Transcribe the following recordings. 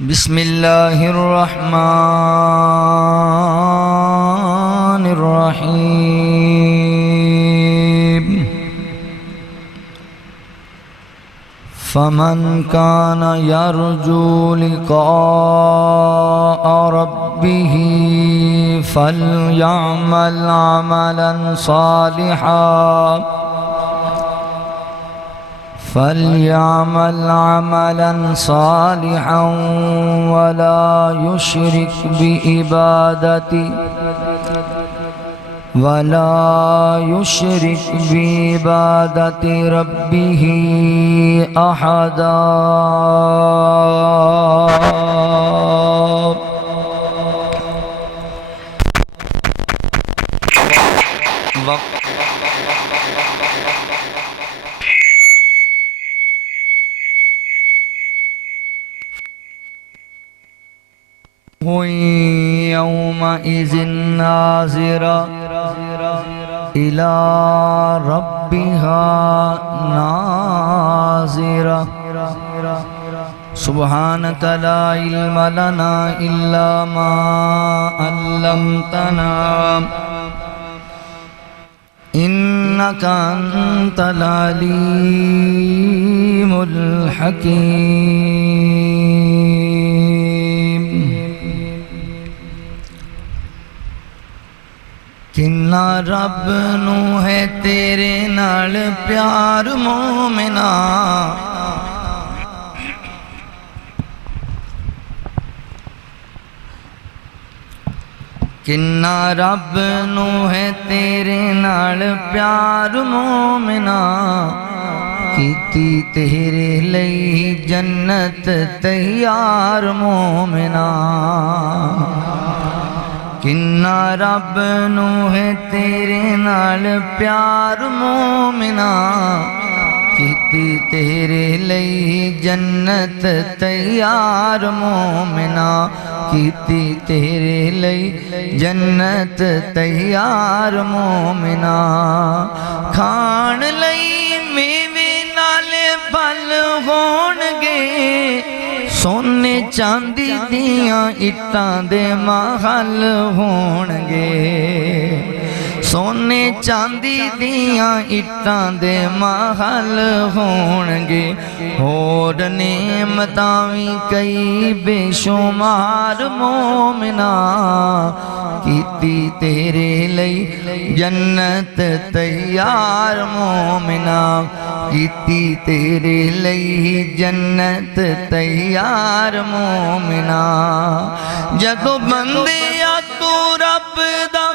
بسم اللہ الرحمن الرحیم فمن کان یرجو لقاء ربہ فلیعمل عملا صالحا ولا يشرك بعبادة ربه أحدا يومئذ ناظرة إلى ربها ناظرة سبحانك لا علم لنا إلا ما علمتنا إنك أنت العليم الحكيم کنا رب نو ہے تیرے نال پیار مومنا کنا رب نو ہے تیرے نال پیار مومنا کیتی تیرے لئی جنت تیار مومنا کنا رب نو ہے تیرے نال پیار مومنا کیتی تیرے لئی جنت تیار مومنا کیتی تیرے لئی جنت تیار مومنا کھان لئی میوے نالے پھل ہون گے سونے چاندی دیاں اٹاں دے محل ہون گے سونے چاندی دیاں اٹاں دے محل ہون گے اور نعمتاں وی کئی بے شمار مومنا کیتی تیرے لئی جنت تیار مومنا کیتی تیرے لئی جنت تیار مومنا جدو بندے تو رب دا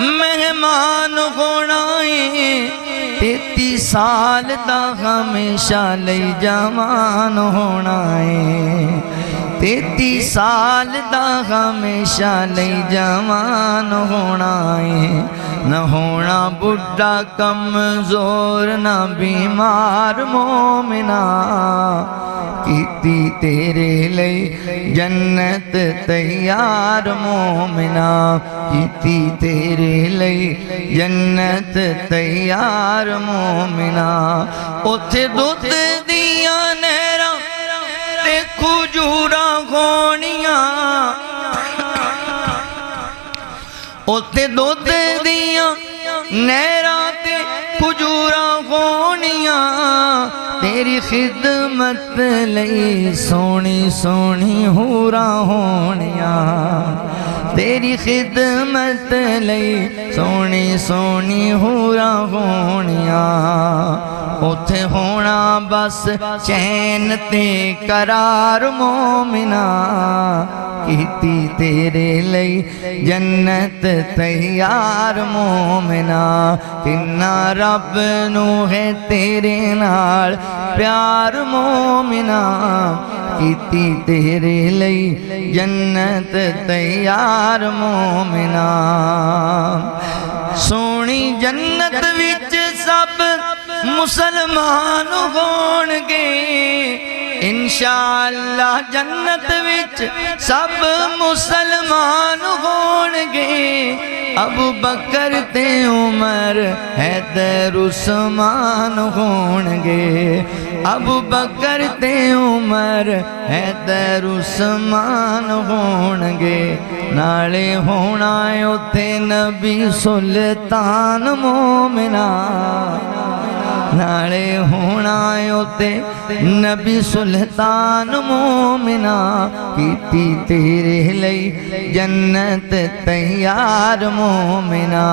مہمان ہونا ہے 33 سال دا ہمیشہ لئی جوان ہونا ہے 33 سال دا ہمیشہ لئی جوان ہونا ہے نہ ہونا بڑھا کمزور نہ بیمار مومنا کیتی تیرے لئی جنت تیار مومنا کیتی تیرے لئی جنت تیار مومنا اتھے دودھ دیاں نہراں تے کھجوراں ہونیاں اتھے دودھ دیاں نہراں تے کھجوراں ہونیاں تیری خدمت لئی سونی سونی حوراں ہونیاں تیری خدمت لئی سونی سونی حوراں ہونیاں اتھے ہونا بس چین تے قرار مومنا کیتی تیرے لئی جنت تیار مومنا کنا رب نو ہے تیرے نال پیار مومنا کیتی تیرے لئی جنت تیار مومنا سونی جنت وچ سب مسلمان ہون گے انشاءاللہ جنت وچ سب مسلمان ہون گے ابو بکر تے عمر حیدر عثمان ہون گے ابو بکر تے عمر حیدر عثمان ہونگے نالے ہونا اوتھے نبی سلطان مومنا نالے ہونا اوتے نبی سلطان مومنا کیتی تیرے لئی جنت تیار مومنا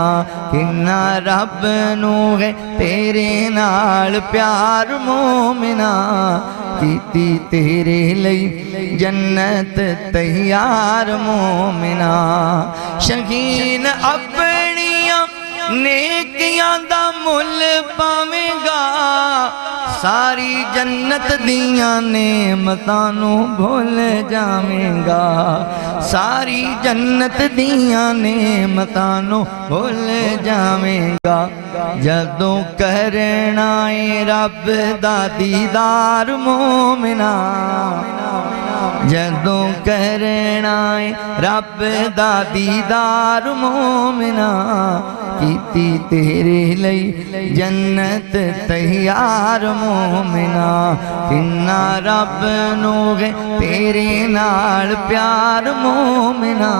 کنا رب نو ہے تیرے نال پیار مومنا کیتی تیرے لئی جنت تیار مومنا شہین اپنیاں نیکیاں دا مل پاویں گا ساری جنت دیاں نعمتاں نو بھول جاویں گا ساری جنت دیاں نعمتاں نو بھول جاویں گا جدوں کرنا اے رب دا دیدار مومنا جدوں کرنا اے رب دا دیدار مومنا کیتی تیرے لئی جنت تیار مومنا کنا رب نو گے تیرے نال پیار مومنا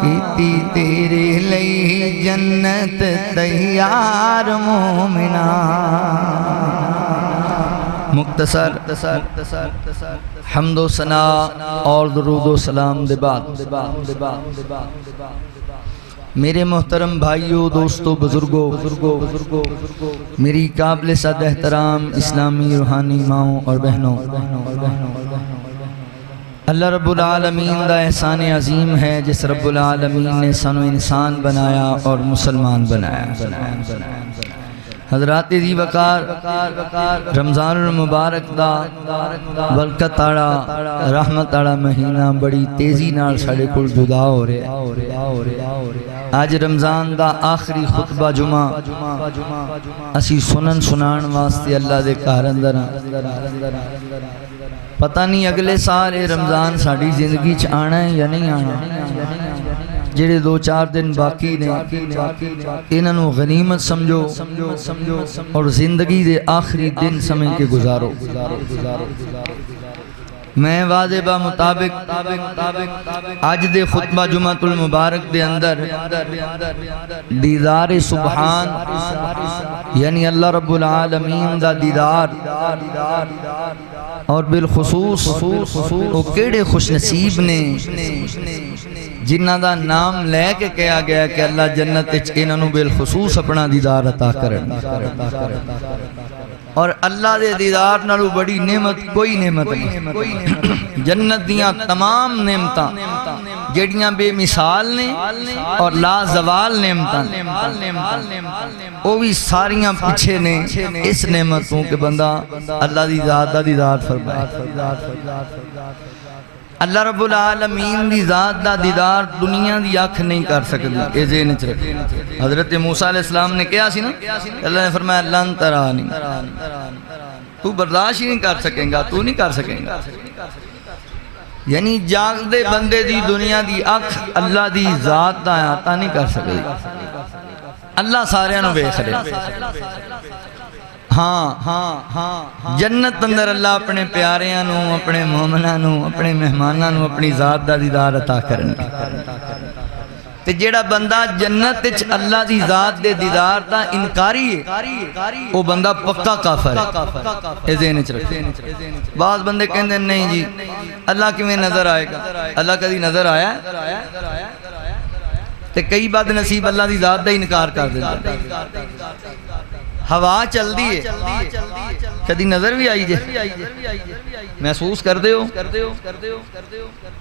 کیتی تیرے لئی جنت تیار مومنا مختصر حمد و ثنا اور درود و سلام دے بعد میرے محترم بھائیوں دوستوں بزرگوں میری قابل صد احترام اسلامی روحانی ماؤں اور بہنوں اللہ رب العالمین دا احسان عظیم ہے جس رب العالمین نے سانو انسان بنایا اور مسلمان بنایا حضرات دی وقار رمضان المبارک دا برکت آڑا رحمت آڑا مہینہ بڑی تیزی نال ساڑے کل جدا ہو رہے آج رمضان دا آخری خطبہ جمعہ اسی سنن سنان واسطے اللہ دے کار اندر پتہ نہیں اگلے سال رمضان ساڑی زندگی چ آنا ہے یا نہیں آنا جڑے 2-4 دن باقی نے انہوں غنیمت سمجھو اور زندگی دے آخری دن سمجھ کے گزارو میں واضح مطابق آج دے خطبہ جمعۃ المبارک دے اندر دیدار سبحان یعنی اللہ رب العالمین دا دیدار اور بالخصوص وہ کیڑے خوش نصیب نے جنہ دا نام لے کے کہا گیا کہ اللہ جنت انہوں بالخصوص اپنا دیدار عطا کرن اور اللہ دے دیدار نالو بڑی نعمت کوئی نعمت نہیں جنت دیاں تمام نعمتاں جڑیاں بے مثال نے اور لا زوال نعمتاں وہ بھی ساریاں پیچھے نے اس نعمتوں کے بندہ اللہ دی ذات دا دیدار فرمائے اللہ رب العالمین دی ذات دا دیدار دنیا دی آنکھ نہیں کر سکتی اے ذہن وچ رکھیں حضرت موسیٰ علیہ السلام نے کہا سی نا اللہ نے فرمایا لن ترانی تو برداشت ہی نہیں کر سکیں گا تو نہیں کر سکیں گا یعنی جاگ دے بندے دی دنیا دی آنکھ اللہ دی ذات دا آتا نہیں کر سکتی اللہ سارے انہوں بیخ رہے ہاں جنت اندر اللہ اپنے پیاریاں اپنے مومناں اپنے مہماناں اپنی ذات دا دیدار عطا کرنے تے جیڑا بندہ جنت وچ اللہ دی ذات دے دیدار دا انکاری ہے وہ بندہ پکا کافر ہے اے ذہن وچ رکھیں بعض بندے کہندے نہیں جی اللہ کیویں نظر آئے گا اللہ کدی نظر آیا ہے تے کئی بد نصیب اللہ دی ذات دا انکار کر دیندے ہوا چل دی ہے کدی نظر بھی آئی جے محسوس کر دے ہو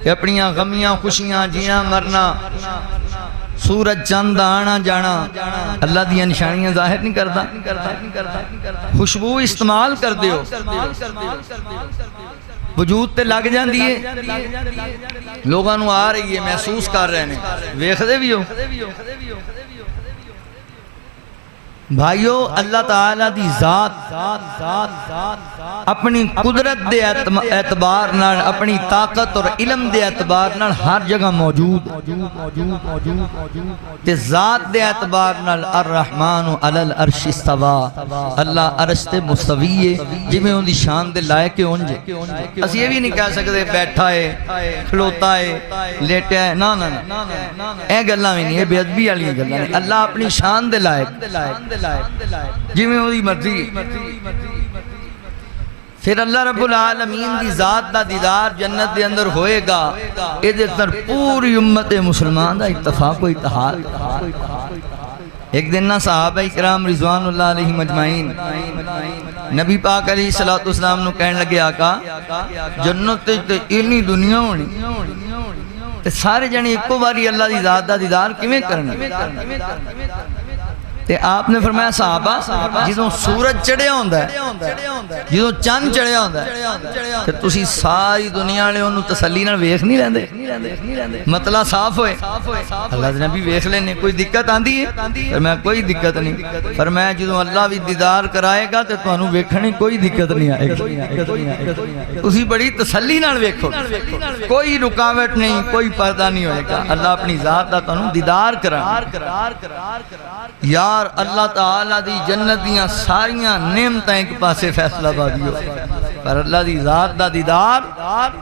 کہ اپنیاں غمیاں خوشیاں جیاں مرنا سورج چاند آنا جانا اللہ دیا نشانیاں ظاہر نہیں کرتا خوشبو استعمال کر دے ہو وجود تے لگ جان دیئے لوگاں نو آ رہی ہے محسوس کر رہے ہیں ویخ دے بھی ہو بھائیو اللہ تعالیٰ دی ذات اپنی قدرت دے اعتبار نال اپنی طاقت اور علم دے اعتبار نال ہر جگہ موجود تے ذات دے اعتبار نال الرحمن علی العرش استوى اللہ عرش تے مستوی ہے جی میں ان دی شان دے لائق ہے انجے اس یہ بھی نہیں کہہ سکتے بیٹھا ہے کھلوتا ہے لیٹا ہے نا نا نا اے گلہ میں نہیں ہے بے ادبی والی گلہ نہیں اللہ اپنی شان دے لائق جی میں وہی مرضی پھر اللہ رب العالمین دی ذات دا دیدار جنت دے اندر ہوئے گا ادھر تر پوری امت مسلمان دا اتفاق و اتحاد ایک دن نہ صحابہ اکرام رضوان اللہ علیہ مجمعین نبی پاک علیہ السلام نو کہنے لگے آقا جنت تے اتنی دنیا ہونی تے سارے جنے ایکو باری اللہ دی ذات دا دیدار کیویں کرنا تے آپ نے فرمایا صحابہ جدوں سورج چڑھیا ہوندا ہے جدوں چاند چڑھیا ہوندا ہے تے تسی ساری دنیا والے اونوں تسلی نال ویکھ نہیں لیندے مطلب صاف ہوئے اللہ دے نبی ویکھ لینے کوئی دقت آندی ہے فرمایا کوئی دقت نہیں فرمایا جدوں اللہ بھی دیدار کرائے گا تے تانوں ویکھنے کوئی دقت نہیں آئے گی تسی بڑی تسلی نال ویکھو کوئی رکاوٹ نہیں کوئی پردہ نہیں ہوئے گا اللہ اپنی ذات دا تانوں دیدار کرائے یار اللہ تعالیٰ دی جنت دیاں ساریاں نعمتیں ایک پاسے فیصلہ بادی ہو پر اللہ دی ذات دا دیدار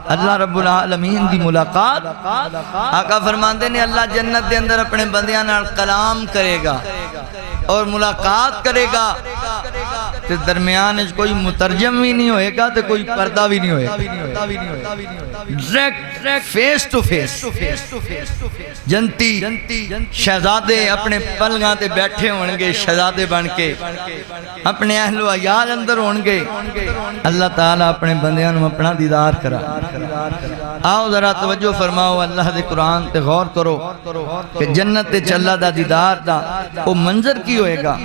اللہ رب العالمین دی ملاقات آقا فرماندے نے اللہ جنت دے اندر اپنے بندیاں نال کلام کرے گا اور ملاقات کرے گا تے درمیان کوئی مترجم بھی نہیں ہوئے گا تے کوئی پردہ بھی نہیں ہوئے گا ڈائریکٹ فیس ٹو فیس جنتی شہزادے اپنے پلگاں تے بیٹھے ہونگے شہزادے بن کے اپنے اہل و عیال اندر ہونگے اللہ تعالیٰ اپنے بندیاں نو اپنا دیدار کرا آؤ ذرا توجہ فرماؤ اللہ دے قرآن تے غور کرو کہ جنت تے چلا دا دیدار دا وہ منظر کی ہوئے گا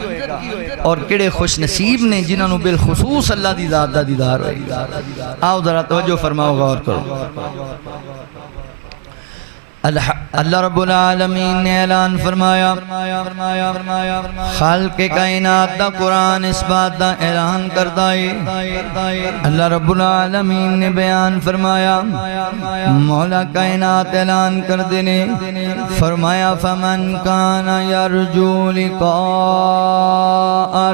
اور کڑے خوش نصیب نے جنہوں نے بالخصوص اللہ دی ذات دا دیدار ہوئے گا آؤ ذرا توجہ فرماؤ غور کرو اللہ رب العالمین نے اعلان فرمایا خالق کائنات دا قرآن اس بات دا اعلان کرتا ہے اللہ رب العالمین نے بیان فرمایا مولا کائنات اعلان کر دینے فرمایا فمن کان یرجو لقاء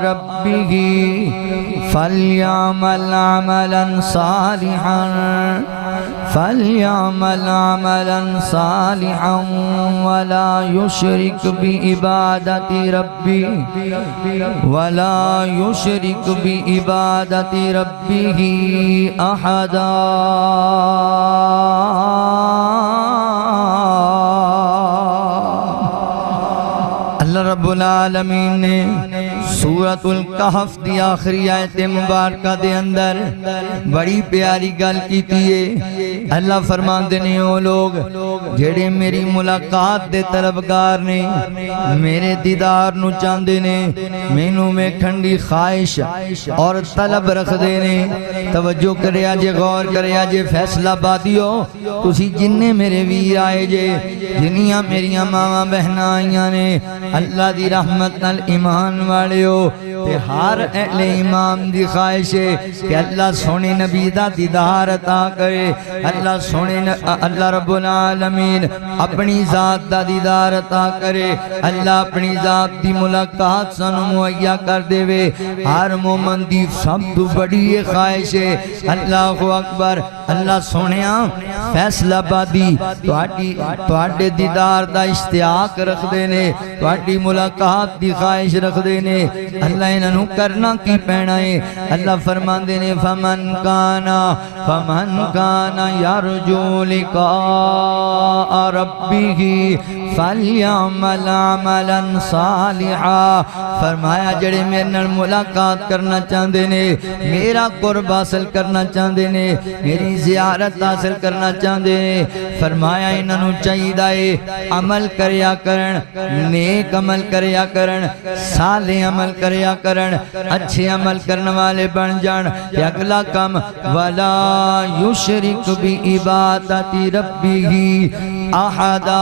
ربہ فلیعمل عملا صالحا فلیعمل عملا صالحا ولا يشرك بعبادة ربه أحدا اللہ رب العالمین نے سورۃ الکہف دی آخری آیت مبارکہ دے اندر بڑی پیاری گل کیتی ہے اللہ فرماندے نے او لوگ جڑے میری ملاقات دے طلبگار نے میرے دیدار نو چاندے نے مینوں ویکھن دی خواہش اور طلب رکھ دے نے توجہ کریا جے غور کریا جے فیصلہ بادیو تسی جننے میرے ویر آئے جے جنیاں میریاں ماواں بہناں آئیاں نے اللہ دی رحمت نال ایمان والے ہو تے ہر اہل ایمان دی خواہش ہے کہ اللہ سونے نبی دا دیدار عطا کرے اللہ رب العالمین اپنی ذات دا دیدار عطا کرے اللہ اپنی ذات دی ملاقات سانو مہیا کر دے وے ہر مومن دی سب تو بڑی خواہش ہے اللہ اکبر اللہ سونیاں فیصلہ بادی تواڈے دیدار دا اشتیاق رکھ دینے تواڈی ملاقات دی خواہش رکھ دینے اللہ انہوں کرنا کی پینا ہے اللہ فرمان دینے فمن کانا یرجو لقاء ربہ فلیعمل عملا صالحا فرمایا جڑے میرے نال ملاقات کرنا چاہندے نے میرا قرب حاصل کرنا چاہندے نے میری زیارت حاصل کرنا چاہندے نے فرمایا انہوں چاہیے عمل کریا کرن نیک عمل کریا کرن صالح عمل کریا کرن اچھے عمل کرنے والے بن جان کہ اگلا کم ولا یشرک بعبادت ربہ احدا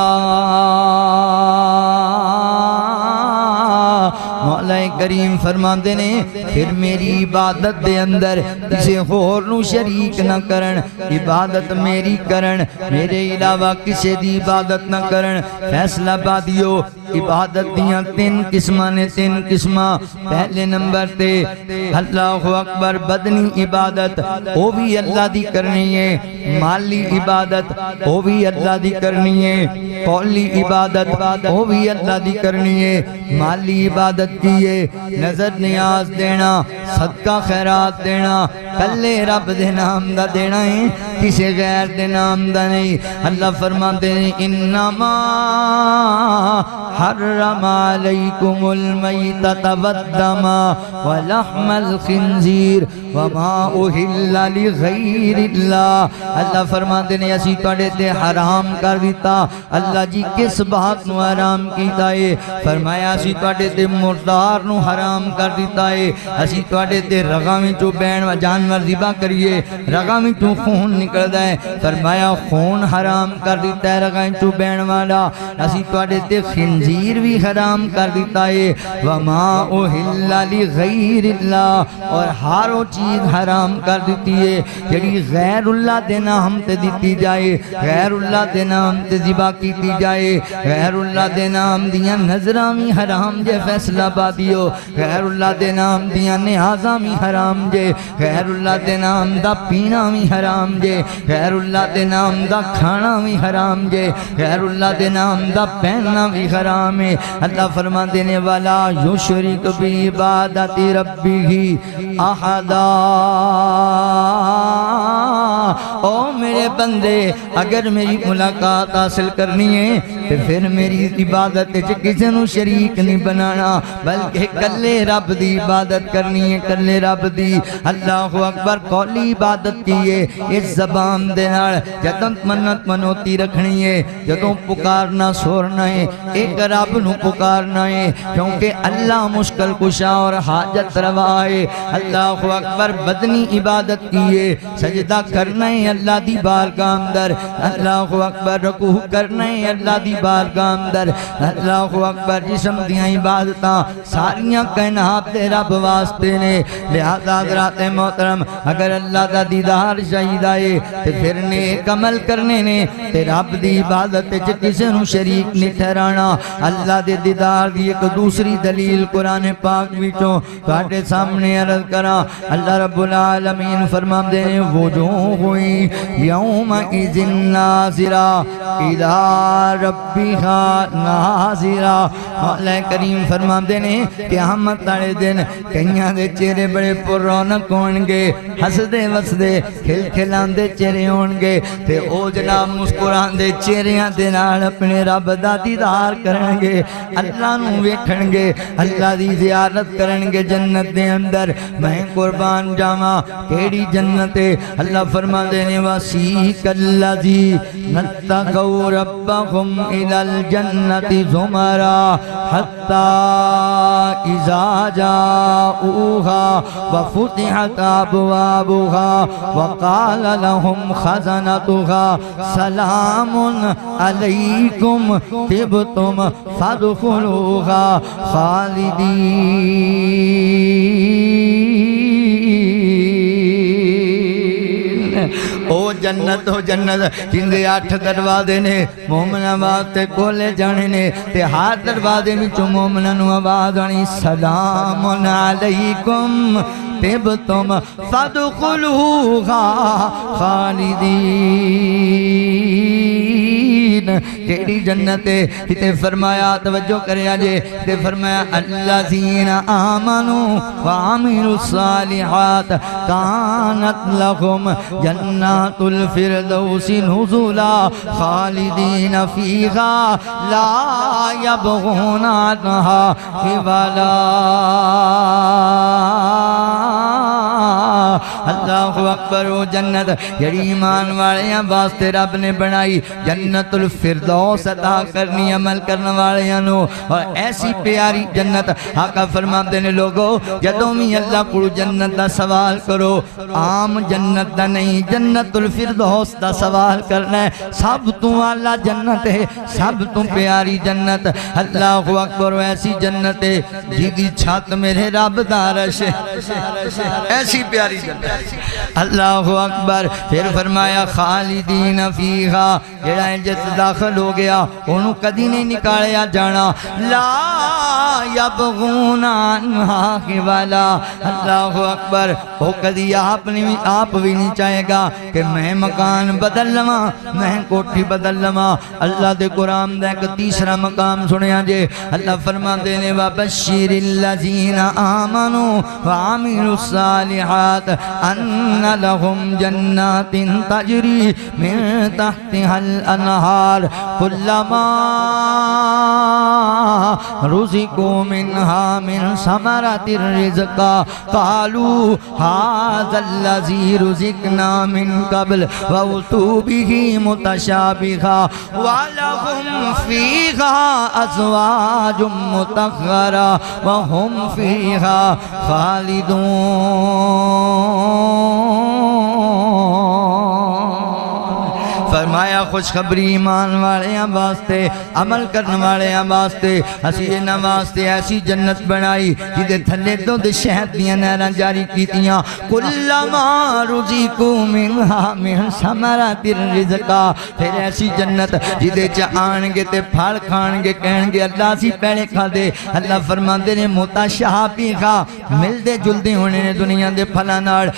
مولا کریم فرماندے نے پھر میری عبادت دے اندر کسی اور نو شریک نہ کرن، عبادت میری کرن، میرے علاوہ کسی دی عبادت نہ کرن۔ فیصلہ بادیو عبادت دیاں تین قسمہ نے، تین قسمہ۔ پہلے نمبر تے اللہ اکبر بدنی عبادت وہ بھی اللہ دی کرنی ہے، مالی عبادت وہ بھی اللہ دی کرنی ہے، قولی عبادت وہ بھی اللہ دی کرنی ہے۔ مالی عبادت کی ہے نظر نیاز دینا، صدقہ خیرات دینا، کلے رب دے نام دا دینا ہے، کسی غیر دے نام دا نہیں۔ اللہ فرماتے ہیں انما حرم علیکم المیتۃ والدم ولحم الخنزیر وما اہل لغیر اللہ۔ اللہ فرماتے ہیں اسی توڑے تے حرام کر دیتا۔ اللہ جی کس بات نو حرام کیتا ہے؟ فرمایا اسی توڑے تے مردار نو حرام کر دیتا ہے، اسی توڑے تے رگاں وچوں بین و جانور ذبح کریے، رگاں وچوں خون نکلدا ہے، فرمایا خون حرام کر دیتا ہے رگاں وچوں بین والا۔ اسی توڑے تے خنزیر بھی حرام کر دیتا ہے، وما اہل لغیر اللہ، اور ہر وہ چیز حرام کر دیتی ہے جڑی غیر اللہ دے نام تے دیتی جائے، غیر اللہ دے نام تے ذبح کیتی جائے، غیر اللہ دے نام دیاں نظراں بھی حرام جے فیصلہ بادیو، غیر اللہ دے نام دیاں نیازاں بھی حرام جے، غیر اللہ دے نام دا پینا بھی حرام جے، غیر اللہ دے نام دا کھانا بھی حرام جے، غیر اللہ دے نام دا پہننا بھی حرام ہے۔ اللہ فرما دینے والا یشرک بعبادت ربہ احدا۔ او میرے بندے اگر میری ملاقات حاصل کرنی ہے تو پھر میری عبادت کسی نو شریک نہیں بنانا، بلکہ کلے رب دی عبادت کرنی ہے، کلے رب دی۔ اللہ اکبر قولی عبادت کی ہے، اس زبان دے نال جدوں منت منوتی رکھنی ہے، جدوں پکارنا سورنا ہے، ایک رب نو پکارنا ہے، کیونکہ اللہ مشکل کشا اور حاجت روا ہے۔ اللہ اکبر بدنی عبادت کی ہے، سجدہ کرنا ہے اللہ دی بارگاہ اندر، اللہ اکبر رکوع کرنا ہے اللہ دی بارگاہ اندر، اللہ اکبر جسم دیاں عبادتاں ساریاں کائنات دے رب واسطے نے۔ لہذا حضرات محترم اگر اللہ دا دیدار چاہیدا ہے تے پھر نیک عمل کرنے نے تے رب دی عبادت وچ کسے نوں شریک نہیں ٹھہرانا۔ اللہ دے دیدار دی ایک دوسری دلیل قرآن پاک وچوں تواڈے سامنے عرض کراں۔ اللہ رب العالمین فرماندے نے وجوہ یومئذ ناظرہ الی ربھا ناظرہ۔ مولا کریم فرماندے نے قیامت والے دن کئیاں دے چہرے بڑے پر رونق ہون گے، ہسدے وسدے کھل کھلاندے چہرے ہون گے، تے او جناب مسکراندے چہریاں دے نال اپنے رب دا دیدار کرن گے، اللہ نو ویکھن گے، اللہ دی زیارت کرن گے جنت دے اندر۔ میں قربان جاواں کیڑی جنت ہے؟ اللہ فرماندے نے وسیق الذین اتقوا ربهم الی الجنۃ زمرا حتی اذا جاؤوها وفتحت ابوابها وقال لهم خزنتها سلام علیکم طبتم فادخلوها خالدین۔ او جنت ہو جنت جن دے 8 دروازے نے، مومناں واسطے کھولے جانے نے، تے ہر دروازے وچوں مومناں نوں آواز آنی سلام علیکم طبتم فادخلوها خالدین۔ کیڑی جنت ہے؟ کتے فرمایا توجہ کریا جے، تے فرمایا الذین آمنوا وعملوا الصالحات کانت لهم جنات الفردوس نزلا خالدین فیہا لا یبغون عنہا حولا۔ اللہ اللہ اکبر وہ جنت جڑی ایمان والیاں واسطے رب نے بنائی جنت الفردوس عطا کرنی عمل کرنے والیاں نو اور ایسی پیاری جنت آقا فرماتے نے لوگو جدوں بھی اللہ کو جنت دا سوال کرو عام جنت دا نہیں جنت الفردوس دا سوال کرنا ہے سب تو اعلیٰ جنت ہے سب تو پیاری جنت اللہ اکبر ایسی جنت ہے جیدی چھت میرے رب دا عرش ہے ایسی پیاری جنت اللہ اکبر پھر فرمایا خالدین فیہا جڑا جنت داخل ہو گیا انہوں کدی نہیں نکالیا جانا لا یبغون عنہا حولا اللہ اکبر وہ کدی آپ بھی نہیں چاہے گا کہ میں مکان بدل لواں میں کوٹھی بدل لواں اللہ دے قرآن دا ایک تیسرا مقام سنیا جے اللہ فرما دینے وَبَشِّرِ الَّذِينَ آمَنُوا وَعَمِلُوا الصَّالِحَاتِ أَنَّ لَهُمْ جَنَّاتٍ تَجْرِي مِن تَحْتِهَا الْأَنْهَارُ كُلَّمَا رُزِقُوا مِنْهَا مِنْ ثَمَرَةٍ رِزْقًا قَالُوا هَذَا الَّذِي رُزِقْنَا مِنْ قَبْلُ وَأُتُوا بِهِ مُتَشَابِهًا وَلَهُمْ فِيهَا أَزْوَاجٌ مُطَهَّرَةٌ وَهُمْ فِيهَا خَالِدُونَ فرمایا خوشخبری ایمان والیاں واسطے عمل کرنے والیاں واسطے اسی انہاں واسطے ایسی جنت بنائی جدے تھلے دودھ شہد دیاں نہراں جاری کیتیاں کلما رزقوا منہا من ثمرات الرزقا پھر ایسی جنت جدے چ آن گے تے پھل کھان گے کہن گے اللہ سی پہلے کھا دے اللہ فرماندے نے متشابہا ملدے جلدے ہونے نے دنیا دے پھلاں نال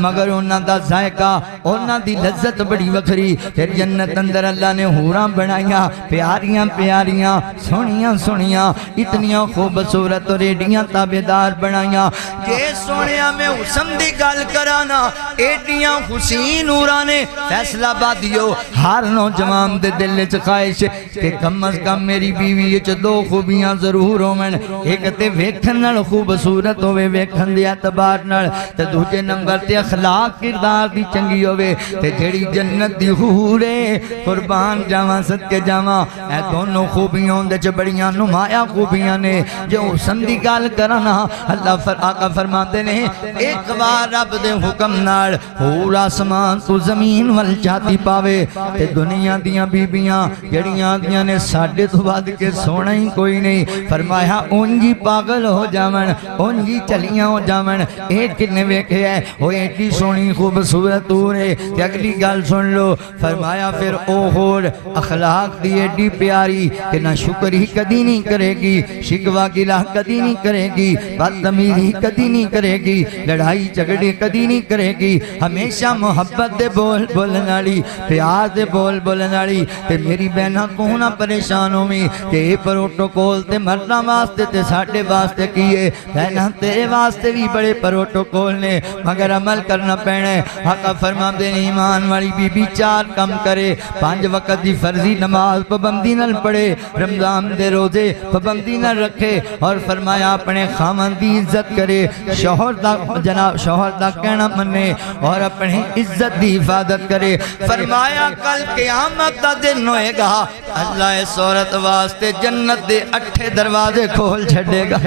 مگر انہاں دا ذائقہ انہاں دی لذت بڑی وکھری پھر جنت اندر اللہ نے حوراں بنائیاں پیاریاں پیاریاں سونیاں سونیاں اتنیاں خوبصورت اور ایڈیاں تابدار بنائیاں جے سونیاں میں حسن دی گل کرانا ایڈیاں حسین حورانے فیصلہ بادیو ہر نوجوان دے دل چ خواہش کہ کم از کم میری بیوی چ دو خوبیاں ضرور ہوون ایک تے ویکھن نال خوبصورت ہوے ویکھن دے اعتبار نال تے دوجے نمبر تے اخلاق کردار دی چنگی ہوے تے جڑی جنت دی حورے قربان جاواں صدقے جاواں اے دونوں خوبیاں دے چ بڑیاں نمایاں خوبیاں نے جو حسن دی گل کرنا اللہ آقا فرماتے نے ایک بار رب دے حکم نال حور آسمان تو زمین ول چاتی پاوے تے دنیا دیاں بیبیاں جڑیاں دیاں نے ساڈے تو بعد کے سونا ہی کوئی نہیں فرمایا اونجی پاگل ہو جاون اونجی چلیاں ہو جاون ایک کنے ویکھے ہے وہ ایڈی سونی خوبصورت حورے تے اگلی گل سن لو فرمایا پھر او ہور اخلاق دی ایڈی پیاری کہ نہ شکر ہی کدی نہیں کرے گی شکوہ گلہ کدی نہیں کرے گی بدتمیزی کدی نہیں کرے گی لڑائی جھگڑے کدی نہیں کرے گی ہمیشہ محبت دے بول بولن والی پیار دے بول بولن والی تے میری بہناں کو نہ پریشان ہوویں کہ اے پروٹوکول تے مرنا واسطے تے ساڈے واسطے کیے بہناں تیرے واسطے بھی بڑے پروٹوکول نے مگر عمل کرنا پینا ہے آقا فرماندے نے ایمان والی بی بی چار کم کرے 5 وقت دی فرضی نماز پابندی نال پڑھے رمضان دے روزے پابندی نال رکھے اور فرمایا اپنے خاوند دی عزت کرے شوہر دا جناب شوہر دا کہنا منے اور اپنی عزت دی حفاظت کرے فرمایا کل قیامت دا دن ہوئے گا اللہ اس عورت واسطے جنت دے 8 دروازے کھول چھڑے گا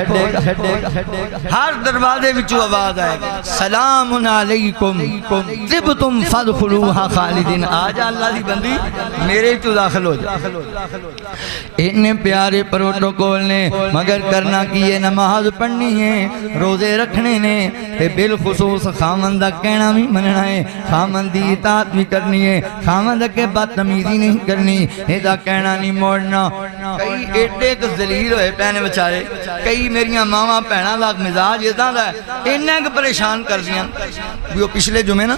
ہر دروازے وچوں آواز آئے گا سلام علیکم طبتم فادخلوها خالدین آجا اللہ دی بندی میرے تو داخل ہو جا انہیں پیارے پروٹوکول نے مگر کرنا کیے نماز پڑھنی ہے روزے رکھنے نے تے بالخصوص خامن دا کہنا بھی مننا ہے خامن دی اطاعت بھی کرنی ہے خامن کے بدتمیزی نہیں کرنی ایدہ کہنا نہیں موڑنا کئی ایڈے کو ذلیل ہوئے پہنے بچارے کئی میریاں ماما پہنا دا مزاج ایدہ دا ہے انہیں کو پریشان کر دیا وہ پچھلے جمعے نا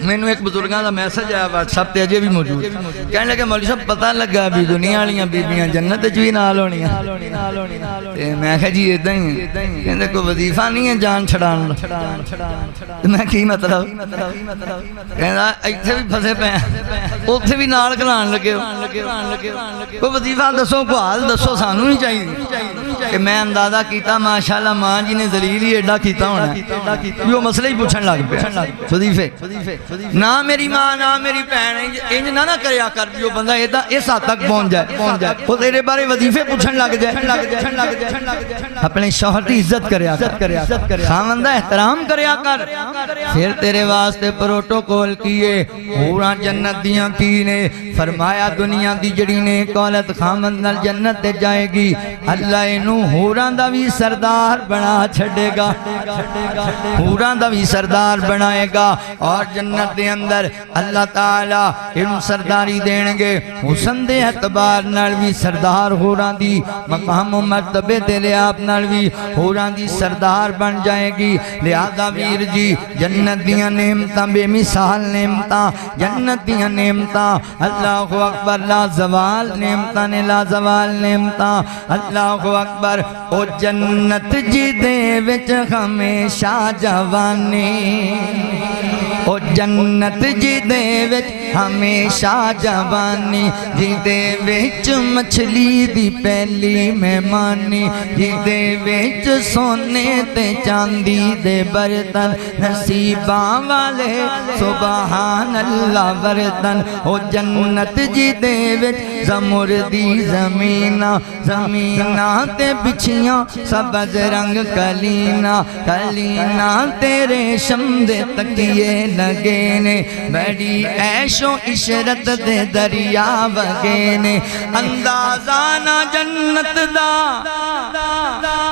میں نے ایک بزرگاں دا میسج آیا واٹس ایپ تے اجے بھی موجود کہنے لگے مولوی صاحب پتہ لگا بھی دنیا والیاں بیبیاں جنت وچ بھی نال ہونیاں تے میں کہا جی اداں ہی کہندے کوئی وظیفہ نہیں ہے جان چھڑان تے میں کی مطلب کہندا ایتھے بھی پھسے پے اوتھے بھی نال کھلان لگے کوئی وظیفہ دسو کو حال دسو سانو ہی چاہیے کہ میں اندازہ کیتا ماشاءاللہ ماں جی نے ذلیل ہی ایڈا کیتا ہونا یہ مسئلہ ہی پوچھن لگ پہ وظیفے نہ میری ماں نہ میری بہن انج نہ کریا کر جو بندہ اس حد تک پہنچ جائے وہ تیرے بارے وظیفے پوچھن لگ جائے اپنے شوہر کی عزت کریا کر خاوندہ احترام کریا کر پھر تیرے واسطے پروٹوکول کیے پورا جنت دیاں کی نے فرمایا دنیا دی جڑی نے قولت خامد نال جنت تے جائے گی اللہ انہوں ہوران دا بھی سردار بنا چھڑے گا ہوران دا بھی سردار بنائے گا اور جنت دے اندر اللہ تعالیٰ انہوں سرداری دین گے حسن دے اعتبار نال بھی سردار ہوران دی مقام و مرتبے دے لے آپ نال بھی ہوران دی سردار بن جائے گی لہذا ویر جی جنت دیاں نعمتاں بے مثال نعمتاں جنت دیاں نعمتاں اللہ اکبر لا زوال نعمتاں نے لا زوال نعمتاں اللہ اکبر او جنت جی دے وچ ہمیشہ جوانی او جنت جی دے وچ ہمیشہ جوانی جی دے وچ مچھلی دی پہلی مہمانی جی دے وچ سونے تے چاندی دے برتن نصیباں والے سبحان اللہ برتن او جنت جی دے وچ زمردی زمینہ زمینہ تے بچھیاں سبز رنگ کلینا کلینا تیرے شمدے تکیے لگے نے بڑی عیش و عشرت دے دریا وگے نے اندازہ نہ جنت دا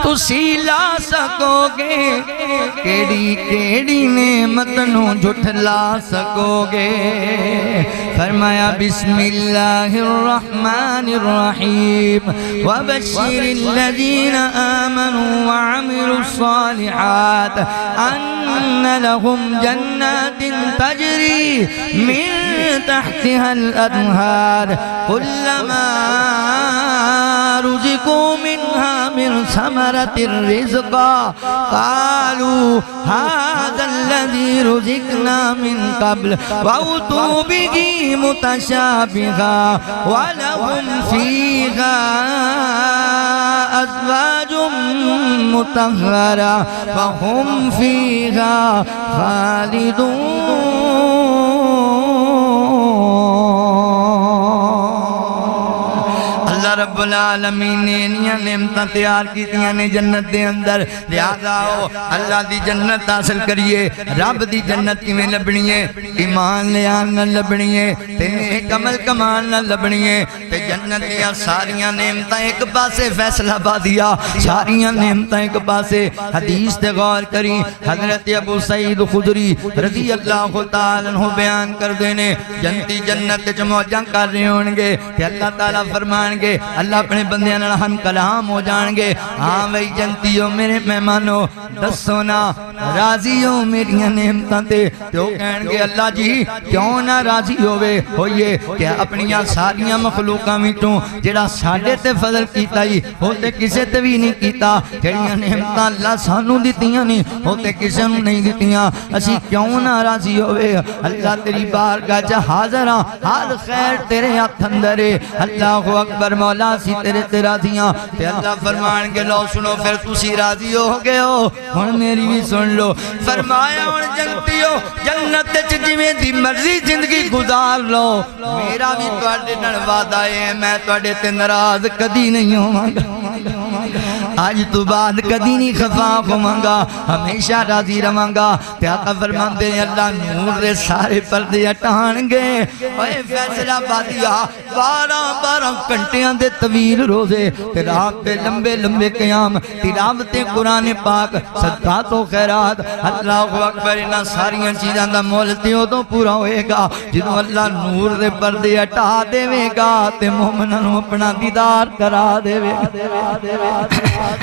تسی لا سکو گے کیڑی کیڑی نعمت نو جھٹلا سکو گے فرمایا بسم اللہ الرحمن الرحیم وبشر الذین آمنوا وعملوا الصالحات ان لهم جنات تجری من تحتها الانہار كلما رزقوا منها من ثمرة الرزق قالوا هذا الذي رزقنا من قبل وأتوا به متشابها ولهم فيها أزواج مطهرة وهم فيها خالدون رب العالمین نے انیاں نعمتاں تیار کیتیاں نے جنت دے اندر لہذا آؤ اللہ دی جنت حاصل کریے رب دی جنت کی میں لبنی ہے ایمان لے آنا لبنی ہے تے نیک عمل کمانا لبنی ہے تے جنت دیا ساریاں نعمتاں ایک پاسے فیصلہ بادیا ساریاں نعمتاں ایک پاسے حدیث تے غور کری حضرت ابو سعید خدری رضی اللہ تعالیٰ عنہ بیان کر دینے جنتی جنت چموجاں کر رہے ہونگے کہ اللہ تعالیٰ فرمانگے اللہ اپنے بندیاں نال ہم کلام ہو جان گے ہاں وہی جنتیوں میرے مہمانوں دسو نا راضی ہو میری نعمتاں تے تو کہن گے اللہ جی کیوں نہ راضی ہوئے کہ اپنیاں ساریاں مخلوقاں وچوں جڑا ساڈے تے فضل کیتا ہی ہوتے کسے تے بھی نہیں کیتا جڑیاں نعمتاں اللہ سانو دتیاں نہیں ہوتے کسے نوں نہیں دتیاں اسی کیوں نہ راضی ہوئے اللہ تیری بارگاہ چ حاضر ہاں ہر خیر تیرے ہاتھ اندر ہے اللہ اکبر مولا سی تیرے تے راضیاں تے اللہ فرمان کے لو سنو پھر تسی راضی ہو گئے ہو ہن میری بھی سن لو فرمایا ہن جنتیو جنت وچ جویں دی مرضی زندگی گزار لو میرا بھی تواڈے نال وعدہ ہے میں تواڈے تے ناراض کدی نہیں ہوواں گا آج تو بعد کدی نہیں خفا ہوواں گا ہمیشہ راضی رہاں گا تے آقا فرماندے ہیں اللہ نور دے سارے پردے ہٹان گے اوے فیصلہ بادیا 12 گھنٹیاں دے طویل روزے تے رات دے لمبے لمبے قیام تلاوت قرآن پاک صدقات و خیرات اللہ اکبر انہاں ساریاں چیزاں دا مول تے اودوں پورا ہوئے گا جدوں اللہ نور دے پردے ہٹا دے گا تے مومناں نوں اپنا دیدار کرا دے گا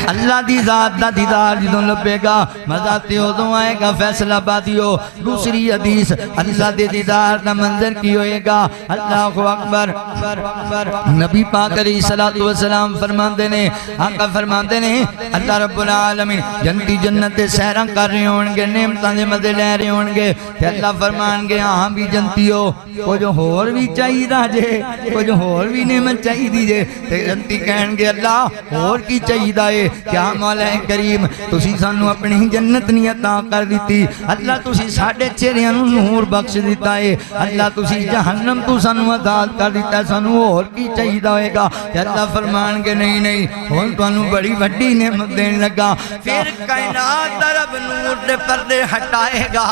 اللہ دی ذات دا دیدار جدوں لبے گا مزہ تے اودوں آئے گا فیصلہ بادیو دوسری حدیث اللہ دے دیدار دا منظر کی ہوئے گا اللہ اکبر نبی پاک علیہ الصلوۃ والسلام فرماندے نے آقا فرماندے نے اللہ رب العالمین جنتی جنت سیراں کر رہے ہون گے نعمتاں دے مزے لے رہے ہون گے تے اللہ فرمان گے ہاں بھی جنتیو کچھ ہور بھی چاہیدا جے کچھ ہور بھی نعمت چاہیدی جے تے جنتی کہن گے اللہ ہور کی چاہیدا ہے کیا مولا کریم تسی سانو اپنی جنت نہیں عطا کر دیتی اللہ تسی ساڈے چہریاں نوں نور بخش دیتا ہے اللہ تسی جہنم تو سانو آزاد کر دیتا ہے سانو اور کی چاہیدا ہوئے گا تے اللہ فرمان گے نہیں نہیں ہن تانوں بڑی وڈی نعمت دین لگا پھر کائنات دا رب نور دے پردے ہٹائے گا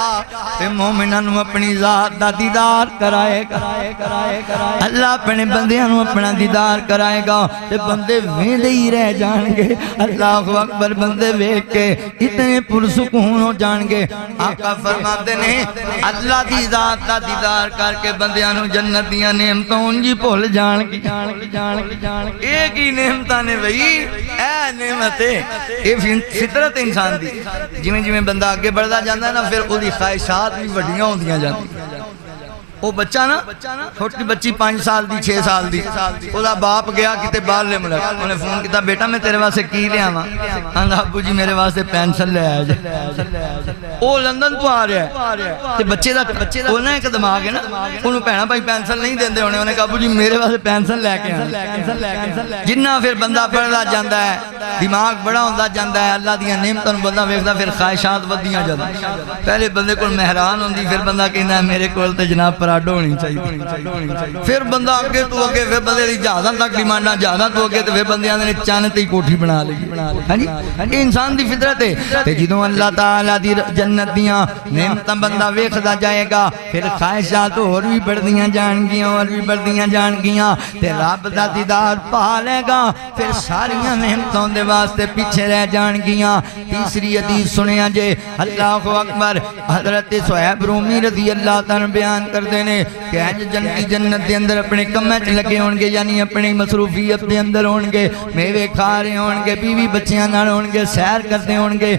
تے مومناں نوں اپنی ذات دا دیدار کرائے گا اللہ اپنے بندیاں نوں اپنا دیدار کرائے گا تے بندے ویندے ہی رہ جان گے اللہ اکبر بندے ویکھ کے اتنے پرسکون ہو جان گے آقا فرماتے نے اللہ دی ذات دا دیدار کر کے بندیاں نوں جنت دیاں نعمتاں انجی بھول جان گی ایک ہی نعمتاں نے بھئی اے نعمت ہے یہ فطرت انسان دی جویں جویں بندہ آگے بڑھدا جاندا ہے نا پھر او دی خواہشات بھی وڈیاں ہوندیاں جاندیاں وہ بچہ نا چھوٹی بچی 5 سال دی 6 سال دی او دا باپ گیا کتے باہر لے ملک انہیں فون کیتا بیٹا میں تیرے واسطے کی لے آواں آندا ابو جی میرے واسطے پینسل لے آیا جے او لندن تو آ رہا ہے تے بچے دا انہاں ایک دماغ ہے نا انہوں بھینا بھائی پینسل نہیں دیندے ہونے انہیں کہا ابو جی میرے واسطے پینسل لے کے آنا جنہ پھر بندہ پڑھدا جاندا ہے دماغ بڑا ہوندا جاندا ہے اللہ دیاں نعمتاں نوں بندہ ویکھدا پھر خواہشات ودیاں جاندیاں پہلے بندے کول مہران ہوندی پھر بندہ کہندا ہے میرے کول تے جناب پراڈو ہونی چاہیے پھر بندہ اگے تو اگے پھر بندے دی جہازاں تک ڈیمانڈاں جہازاں تو اگے تے پھر بندیاں نے چاند تے کوٹھی بنا لئی ہاں جی انسان دی فطرت ہے تے جدوں اللہ تعالی دی جنت دیاں نعمتاں بندہ ویکھدا جائے گا پھر خواہشات اور بھی بڑھدیاں جان گیاں اور بھی بڑھدیاں جان گیاں تے رب دا دیدار پا لے گا پھر ساریاں نعمتاں دے واسطے پیچھے رہ جان گیاں تیسری حدیث سنیا جے اللہ اکبر حضرت صہیب رومی رضی اللہ تعالی بیان کردے نے کہ جنتی جنت دے اندر اپنے کمیں لگے ہون گے یعنی اپنی مصروفیت دے اندر ہون گے میوے کھا رہے ہون گے بیوی بچیاں نال ہون گے سیر کرتے ہون گے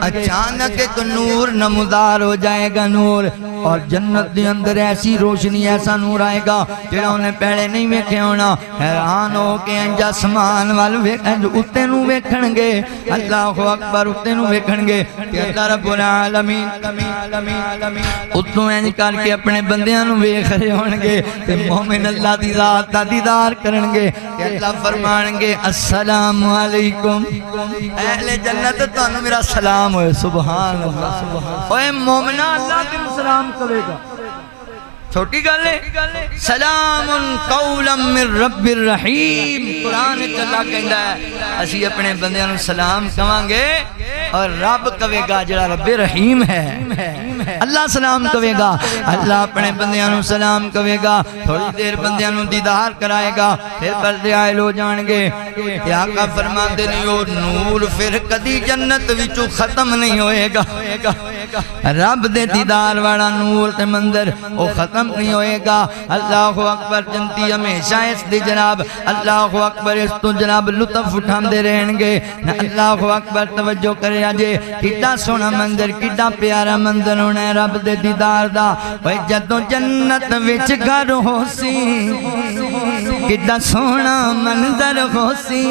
اچانک ایک نور نمودار ہو جائے گا نور اور جنت دے اندر ایسی روشنی ایسا نور آئے گا جڑا انہیں پہلے نہیں ویکھے ہونا حیران ہو کے انج آسمان وال انج اتے نوں ویکھن گے اللہ اکبر اتے نوں ویکھن گے کہ اللہ رب العالمین اتوں انج کر کے اپنے بندیاں نوں ویکھ رہے ہون گے تے مومن اللہ دی ذات دا دیدار کرن گے کہ اللہ فرمان گے السلام علیکم اہل جنت تانوں میرا سلام ہوئے سبحان اللہ اوے مومنا اللہ تینوں سلام کرے گا چھوٹی گل ہے سلام قولا من رب الرحیم قرآن اللہ کہندا ہے اسی اپنے بندیاں نوں سلام کہاں گے اور رب کہے گا جڑا رب رحیم ہے اللہ سلام کہے گا اللہ اپنے بندیاں نوں سلام کہے گا تھوڑی دیر بندیاں نوں دیدار کرائے گا پھر پردے عائل ہو جان گے کہ آقا فرماتے نہیں وہ نور پھر کدی جنت وچوں ختم نہیں ہوئے گا رب دے دیدار والا نور تے منظر وہ ختم نہیں ہوئے گا اللہ اکبر جنتی ہمیشہ اس دی جناب اللہ اکبر اس تو جناب لطف اٹھان دے رہن گے اللہ اکبر توجہ کرے آجے کتا سونا منظر کتا پیارا منظر ہونا ہے رب دے دیدار دا وے جدوں جنت وچ گھر ہو سی کتا سونا منظر ہو سی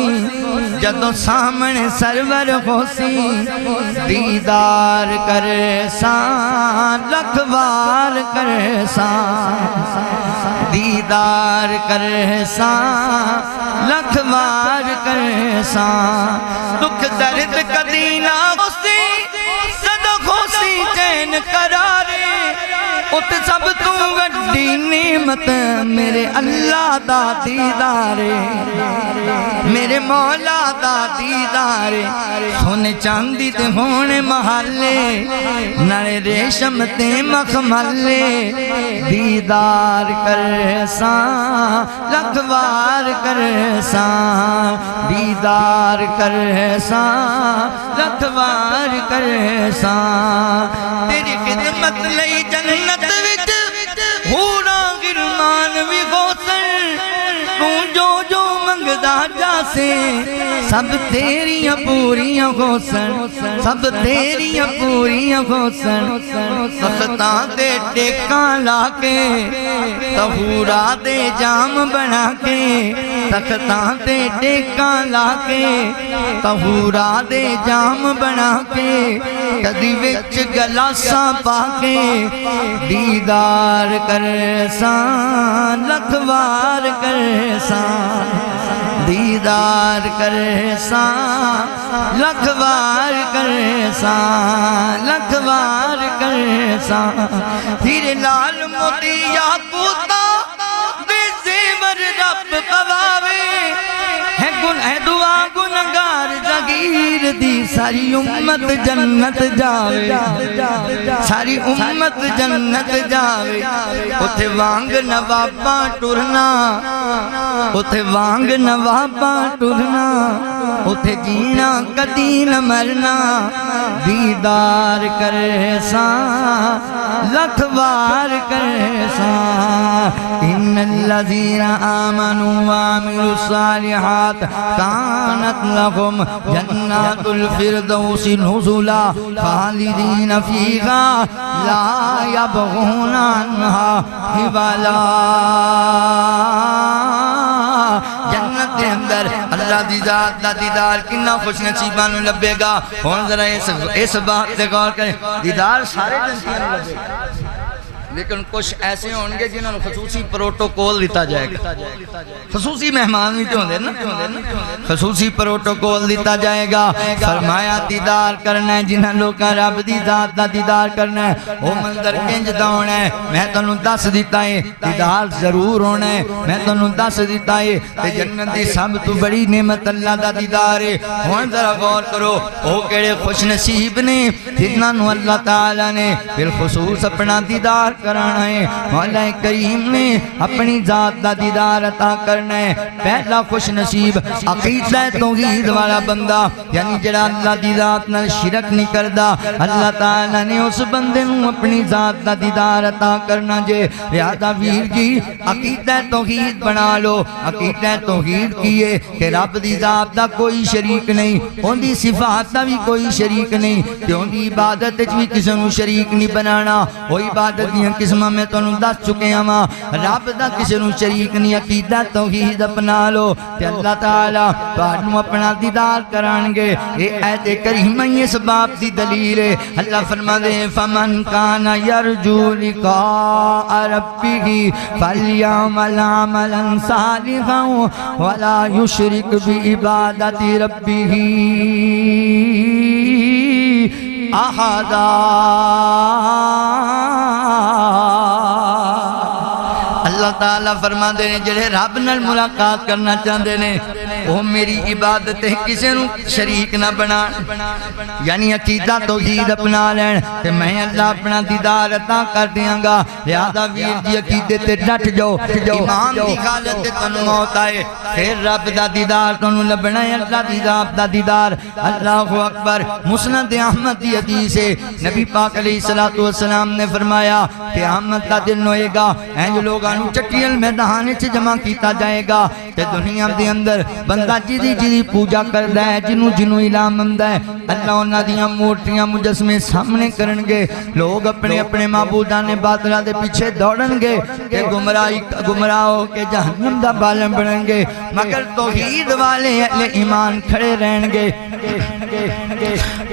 جدوں سامنے سرور ہو سی دیدار کر سان لکھ بار کر سان دیدار کر سان لکھ بار کر سان دکھ درد کدی نہ ہوسی صدق ہوسی چین قرارے ات سب تو وڈی نعمت میرے اللہ دا دیدارے میرے مولا دا دیدارے سونے چاندی تے ہونے محلے نارے ریشم تے مخملے دیدار کر سان لکھ بار کر سان دیدار کر سان لکھ بار کر سان تیری خدمت لئی جنت وچ ہورا گرمان بھی غوثن تو جو جو منگ منگدا جاسے سب تیریاں پوریاں ہوسن سب تیریاں پوریاں ہوسن تختاں تے ٹیکاں لا کے طہورا دے جام بنا کے تختاں تے ٹیکاں لا کے طہورا دے جام بنا کے کدی وچ گلاساں پا کے دیدار کرساں لکھ وار کرساں دیدار کرساں لکھ وار کرساں لکھ وار کرساں تیرے لال موتی یاقوتاں دے زیور رب پواوے ہے دعا گنہگار جاگیر دی ساری امت جنت جاوے ساری امت جنت جاوے اتھے وانگ نواباں ٹرنا اتھے وانگ نواباں ٹرنا اتھے جینا کدی نہ مرنا دیدار کرساں لکھ وار کرساں ان الذین آمنوا وعملوا الصالحات كانت لهم جنات الفردوس نزلا خالدین فیہا لا یبغون عنہا حولا جنت کے اندر اللہ دی ذات دا دیدار کنا خوش نصیبانو لبے گا ہون ذرا اس بات سے غور کریں دیدار سارے جنتیاں لبے گا لیکن کچھ ایسے ہونگے جنہوں نے خصوصی پروٹوکول دیتا جائے گا خصوصی مہمان بھی تو ہوندے نا خصوصی پروٹوکول دیتا جائے گا فرمایا دیدار کرنا ہے جنہاں لوگاں رب دی ذات دا دیدار کرنا ہے وہ منظر کنج دا ہونا ہے میں تنوں دس دیتا ہے دیدار ضرور ہونا ہے میں تنوں دس دیتا ہے تے جنت دی سب تو بڑی نعمت اللہ دا دیدار ہے ہون ذرا غور کرو وہ کیڑے خوش نصیب نے جنہاں نو اللہ تعالیٰ نے بالخصوص اپنا دیدار کرانا ہے مولا کریم نے اپنی ذات دا دیدار عطا کرنا ہے پہلا خوش نصیب عقیدہ توحید والا بندہ یعنی جڑا اللہ دی ذات نال شرک نہیں کردا اللہ تعالیٰ نے اس بندے نو اپنی ذات دا دیدار عطا کرنا جے لہذا ویر جی عقیدہ توحید بنا لو عقیدہ توحید کیے کہ رب دی ذات دا کوئی شریک نہیں ان دی صفات دا بھی کوئی شریک نہیں کہ ان دی عبادت بھی کسی نو شریک نہیں بنانا وہ عبادت دیاں قسمہ میں تو انہوں دس چکے ہیں رب دا کسی نو شریک نہیں عقیدہ توحید اپنا لو کہ اللہ تعالیٰ تو اپنا دیدار کرانگے یہ آیت کریمہ یہ سباب دی دلیل ہے اللہ فرما دے فمن کان یرجو لقاء ربہ فلیعمل عملا صالحا ولا یشرک بعبادت ربہ احدا اللہ تعالیٰ فرما دے جڑے رب نال ملاقات کرنا چاہتے ہیں وہ میری عبادت کسی نو شریک نہ بنا یعنی عقیدہ توحید اپنا لین تے میں اللہ اپنا دیدار عطا کر دیاں گا لہذا ویر جی عقیدے تے ڈٹ جاؤ ایمان دی حالت تے تنوں موت آئے پھر رب دا دیدار تنوں لبنا ہے اللہ دی ذات دا دیدار اللہ اکبر مسند احمد دی حدیث ہے نبی پاک علیہ السلام نے فرمایا قیامت دا دن ہوئے گا جو لوگاں چٹیل میدان سے جمع کیتا جائے گا تے دنیا دے اندر بندہ جی پوجا کردا ہے جنوں علام ہوندا ہے اللہ انہاں دیاں مورتیاں مجسمے سامنے کرنگے لوگ اپنے اپنے معبودان باطلاں دے پیچھے دوڑن گے تے گمراہ ہو کے جہنم دا بالم بنن گے مگر توحید والے اہل ایمان کھڑے رہن گے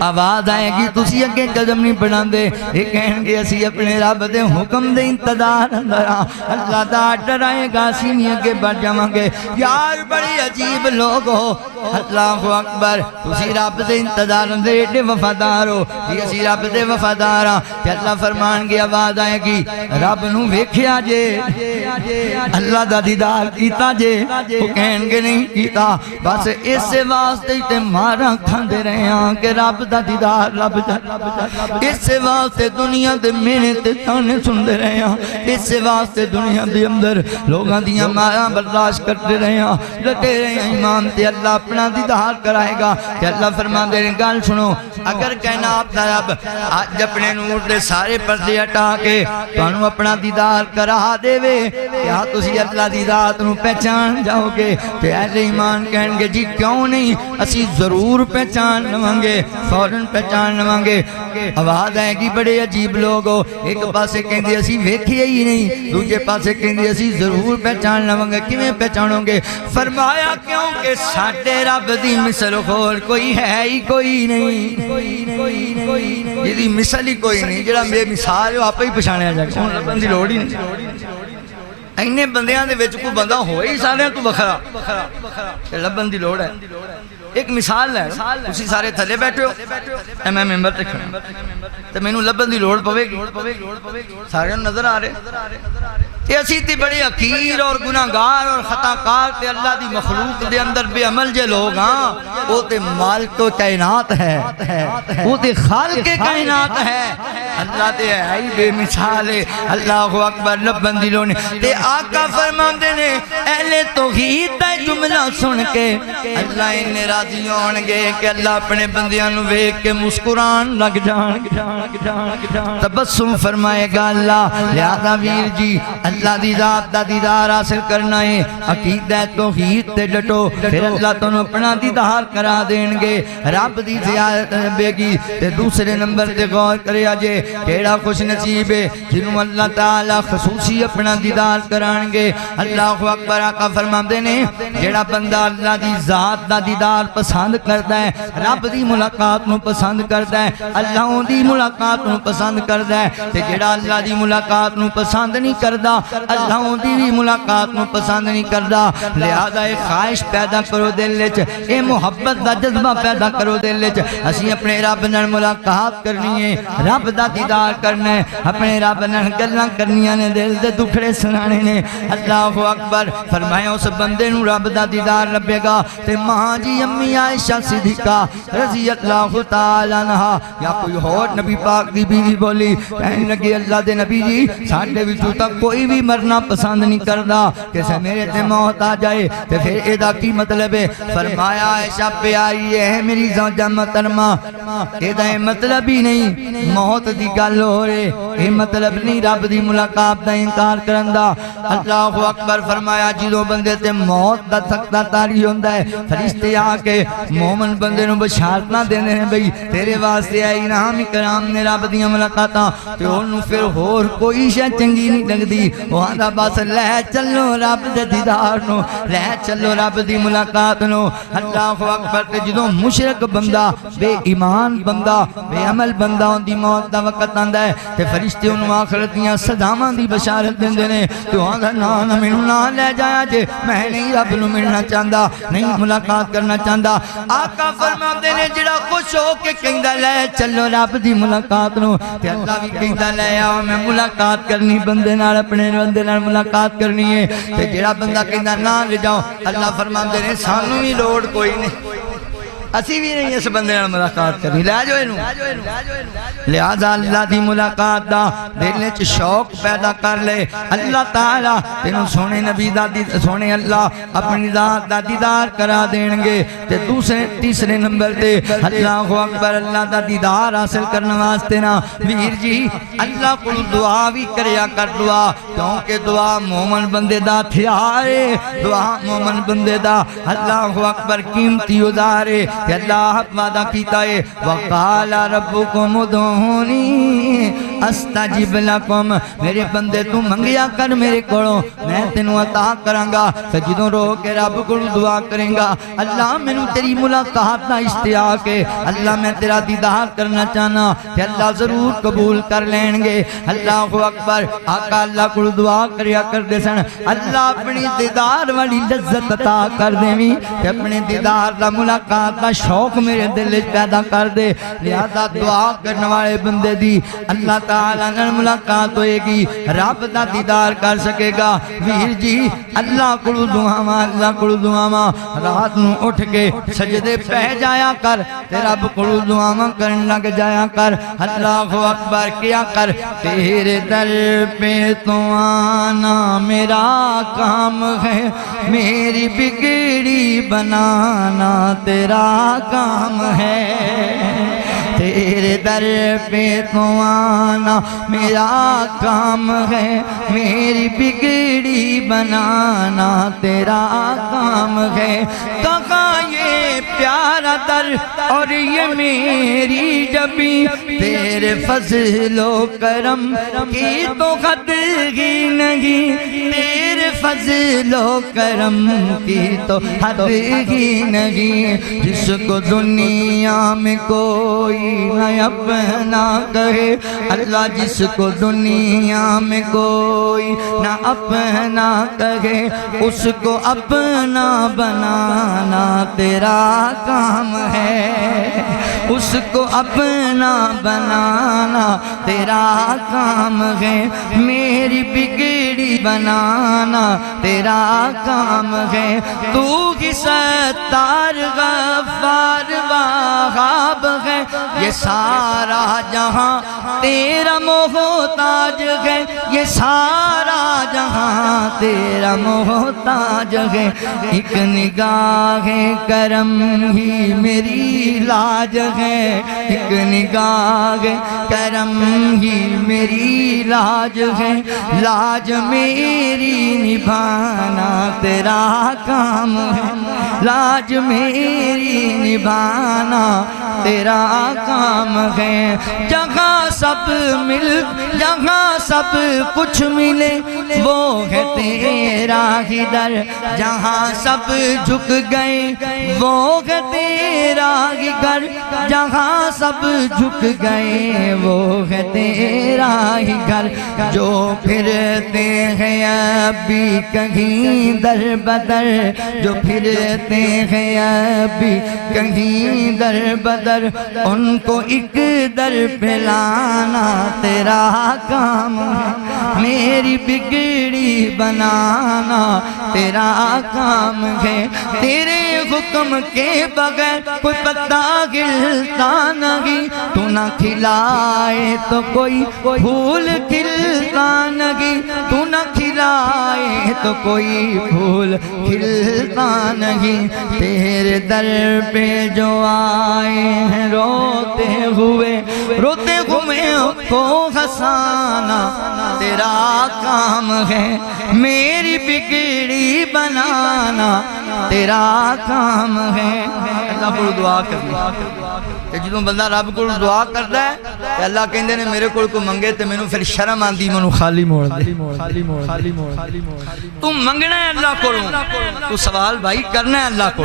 آواز آئے گی تسی اگے قدم نہیں بڑھاندے یہ کہیں گے اسی اپنے رب دے حکم دے انتظار اندر اللہ دا آرڈر آئے گا سینی اگے بڑھ جاواں گے یار بڑی عجیب لوگ ہو اللہ اکبر تسی رب دے انتظار اندر ایڈے وفادار ہو یہ اسی رب دے وفادار ہاں کہ اللہ فرمان گے آواز آئے گی رب نو ویکھیا جے اللہ دا دیدار کیتا جے وہ کہیں گے نہیں کیتا بس اس سے واسطے تے مارا کھاندے رہے ہاں کہ رب دا دیدار رب دا اس سے واسطے دنیا دے مینے تے تانے سندے رہے ہاں اس سے واسطے دنیا دے اندر لوگاں دیاں مارا برداشت کرتے رہے ہاں لٹے رہے ہیں ایمان تے اللہ اپنا دیدار کرائے گا تے اللہ فرماندے نے گل سنو اگر کائنات دا رب اج اپنے نور دے سارے پردے ہٹا کے تانوں اپنا دیدار کرا دے وے کیا تسی اللہ دی ذات نو پہچان جاؤ گے تے اہل ایمان کہن گے جی کیوں نہیں اسی ضرور پہچان لواں گے فوراً پہچان لواں گے آواز آئے گی بڑے عجیب لوگ ہو ایک پاسے کہندے اسی ویکھیا ہی نہیں دوجے پاسے کہندے اسی ضرور پہچان لواں گے کیویں پہچانو گے فرمایا کیونکہ ساڈے رب دی مثل ہور کوئی ہے ہی کوئی نہیں جدی مثل ہی کوئی نہیں جڑا بے مثال ہو آپ ہی پچھاڑیا جائے کون لبن دی لوڑ ہی نہیں اینے بندیاں دے وچ کوئی بندہ ہوئی سارے تو بخرا لبن دی لوڑ ہے ایک مثال ہے اسی سارے تھلے بیٹھے ہو اے میں ممبر تے کھڑا تے مینوں لبن دی لوڑ پوے گی سارے نظر آ رہے تے اسی تے بڑے حقیر اور گناہگار اور خطاکار تے اللہ دی مخلوق دے اندر بے عمل جے لوگ ہاں وہ تے مالک و کائنات ہے وہ تے خالق کائنات ہے اللہ تے ہے ہی بے مثال ہے اللہ اکبر لبن دی لوڑ تے آقا فرماندے نے اہل توحید دا جملہ سن کے اللہ انہیں راضی ہون گے کہ اللہ اپنے بندیاں نو ویکھ کے مسکران لگ جان تبسم فرمائے گا اللہ لہذا ویر جی اللہ دی ذات دا دیدار حاصل کرنا ہے عقیدہ توحید تے ڈٹو پھر اللہ تنوں اپنا دیدار کرا دین گے رب دی زیارت بے گی تے دوسرے نمبر تے غور کرے آجے کیڑا خوش نصیب ہے جنہوں اللہ تعالیٰ خصوصی اپنا دیدار کران گے اللہ اکبر آقا فرماندے نے جیڑا بندہ اللہ دی ذات دا دیدار پسند کرتا ہے رب دی ملاقات نو پسند کرتا ہے اللہ دی ملاقات نو پسند کرتا ہے تے جیڑا اللہ دی ملاقات نو پسند نہیں کردا اللہ دی بھی ملاقات نو پسند نہیں کردا لہذا ایک خواہش پیدا کرو دل وچ اے محبت دا جذبہ پیدا کرو دل وچ اسی اپنے رب نال ملاقات کرنی ہے رب دا دیدار کرنا ہے اپنے رب نال گلاں کرنیاں نے دل دے دکھڑے سنانے نے اللہ اکبر فرمایا اس بندے نو رب دا دیدار لبے گا تے ماں جی امی عائشہ صدیقہ رضی اللہ تعالی عنہا یا کوئی اور نبی پاک دی بیوی بولی کہنے لگے اللہ دے نبی جی ساڈے وچوں تک کوئی بھی مرنا پسند نہیں کردا کہ سے میرے تے موت آ جائے تے پھر ایدا کی مطلب ہے فرمایا عائشہ پیاری ہے میری زوجہ محترمہ ایدا مطلب ہی نہیں موت دی گل ہو رہے اے مطلب نہیں رب دی ملاقات دا انکار کرندا اللہ اکبر فرمایا جدوں بندے تے موت دا تھکدا تاری ہوندا ہے فرشتے آ کے مومن بندے نو بشارت نہ دیندے نے بھئی تیرے واسطے آئی انعام کرام نے رب دیاں ملاقاتاں تے اونوں پھر ہور کوئی شے چنگی نہیں لگدی او آندا بس لے چلو رب دے دیدار نو لے چلو رب دی ملاقات نو اللہ اکبر تے جدوں مشرک بندہ بے ایمان بندہ بے عمل بندہ اون دی موت دا وقت آندا ہے تے فرشتے اونوں آخرت دیاں سزاواں دی بشارت دیندے نے تے آندا نا مینوں نہ لے جایا جے میں نہیں رب نو ملنا چاہندا نہیں ملاقات کرنا چاہندا آقا فرماندے نے جڑا خوش ہو کے کہندا لے چلو رب دی ملاقات نو تے اللہ بھی کہندا لے آ میں ملاقات کرنی بندے نال اپنے بندے نال ملاقات کرنی ہے تے جڑا بندہ کہندا نہ لے جاؤ اللہ فرماندے نے سانوں بھی لوڑ کوئی نہیں اسی بھی نہیں اس بندے نال ملاقات کرنی لے جو اینو لہذا اللہ دی ملاقات دا دل وچ شوق پیدا کر لے اللہ تعالی تینوں سونے نبی دا سونے اللہ اپنی ذات دا دیدار کرا دین گے تے دوسرے تیسرے نمبر تے اللہ اکبر اللہ دا دیدار حاصل کرنے واسطے نا ویر جی اللہ کو دعا بھی کریا کر دعا کیونکہ دعا مومن بندے دا ہتھیار ہے دعا مومن بندے دا اللہ اکبر قیمتی اوزار ہے کہ اللہ وعدہ کیتا ہے وقال ربکم ادعونی استجب لکم میرے بندے تو منگیا کر میرے کولوں میں تینوں عطا کراں گا تے جدوں رو کے رب کول دعا کریں گا اللہ مینوں تیری ملاقات دا اشتیاق ہے اللہ میں تیرا دیدار کرنا چاہنا کہ اللہ ضرور قبول کر لین گے اللہ اکبر آقا اللہ کول دعا کریا کردے سن اللہ اپنی دیدار والی لذت عطا کر دیویں کہ اپنے دیدار دا ملاقات دا شوق میرے دل وچ پیدا کر دے لہذا دعا کرنے والے بندے دی اللہ تعالیٰ نال ملاقات ہوئے گی رب دا دیدار کر سکے گا ویر جی اللہ کولوں دعاواں رات نو اٹھ کے سجدے پہ جایا کر تے رب کو دعاواں کرن لگ جایا کر اللہ اکبر کیا کر تیرے در پہ تو آنا میرا کام ہے میری بگڑی بنانا تیرا کام ہے تیرے در پہ تو آنا میرا کام ہے میری بگڑی بنانا تیرا کام ہے کہاں یہ پیارا در اور یہ میری جبی تیرے فضل و کرم کی تو حد ہی نہیں تیرے فضل و کرم کی تو حد ہی نہیں جس کو دنیا میں کوئی نہ اپنا کہے اللہ جس کو دنیا میں کوئی نہ اپنا کہے اس کو اپنا بنانا تیرا کام ہے اس کو اپنا بنانا تیرا کام ہے میری بگڑی بنانا تیرا کام ہے تو ہی ستار غفار وہاب ہے یہ سارا جہاں تیرا محتاج ہے یہ سارا جہاں تیرا محتاج ہے ایک نگاہ کرم ہی میری لاج ہے ایک نگاہ کرم ہی میری لاج ہے لاج میری نبھانا تیرا کام ہے لاج میری نبھانا تیرا کام ہے جہاں سب کچھ ملے وہ ہے تیرا ہی در جہاں سب جھک گئے وہ ہے تیرا ہی گھر جہاں سب جھک گئے وہ ہے تیرا ہی گھر جو پھرتے ہیں اب بھی کہیں در بدر جو پھرتے ہیں اب بھی کہیں در بدر ان کو ایک در پہ لانا تیرا کام ہے میری بگڑی بنانا تیرا کام ہے تیرے حکم کے بغیر کوئی پتا گلتا نہیں تو نہ کھلائے تو کوئی پھول کھلتا نہیں تو نہ کھلائے تو کوئی پھول کھلتا نہیں تیرے در پہ جو آئے ہیں روتے ہوئے کو ہنسانا تیرا کام ہے میری بگڑی بنانا تیرا کام ہے اللہ کو دعا کرنا جدوں بندہ رب کو دعا کرتا ہے کہ اللہ کہندے نے میرے کو منگے تے مینوں پھر شرم آندی مینوں خالی موڑ دے تو منگنا ہے اللہ کو تو سوال بھائی کرنا ہے اللہ کو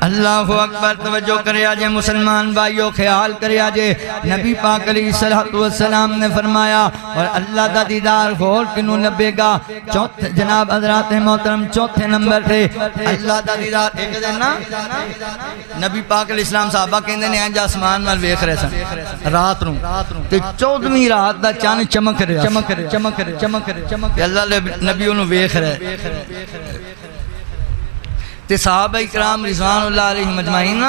اللہ اکبر توجہ کرے آجے مسلمان بھائیو خیال کرے آجے نبی پاک علیہ السلام نے فرمایا اور اللہ دا دیدار غور کنوں لبے گا جناب حضرات محترم چوتھے نمبر تھے اللہ دا دیدار ایک دن نا نبی پاک علیہ السلام صحابہ کہندے نے انج آسمان وال ویکھ رہے سن رات نوں تے 14ویں رات دا چاند چمک رہا اللہ نبی انہوں ویکھ رہے تے صحابہ اکرام رضوان اللہ علیہ مجمعین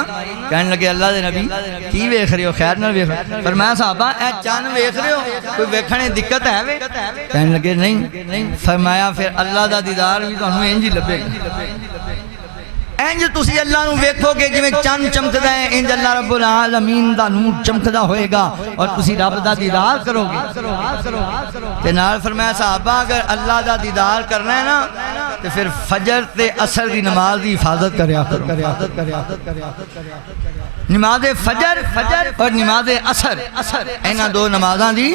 کہنے لگے اللہ دے نبی کی ویکھ رہے ہو خیر نہ ویکھ رہے ہو فرمایا صحابہ اے چاند ویکھ رہے ہو کوئی ویکھنے دقت ہے وے کہنے لگے نہیں فرمایا پھر اللہ دا دیدار بھی تانوں انج ہی لبے گا انج تسی اللہ نو ویکھو گے جویں چاند چمکدا ہے انج اللہ رب العالمین دا نور چمکدا ہوئے گا اور تسی رب دا دیدار کرو گے تے نال فرمایا صحابہ اگر اللہ دا دیدار کرنا ہے نا تے پھر فجر تے عصر دی نماز دی حفاظت کریا نماز فجر اور نماز عصر اینا دو نمازاں دی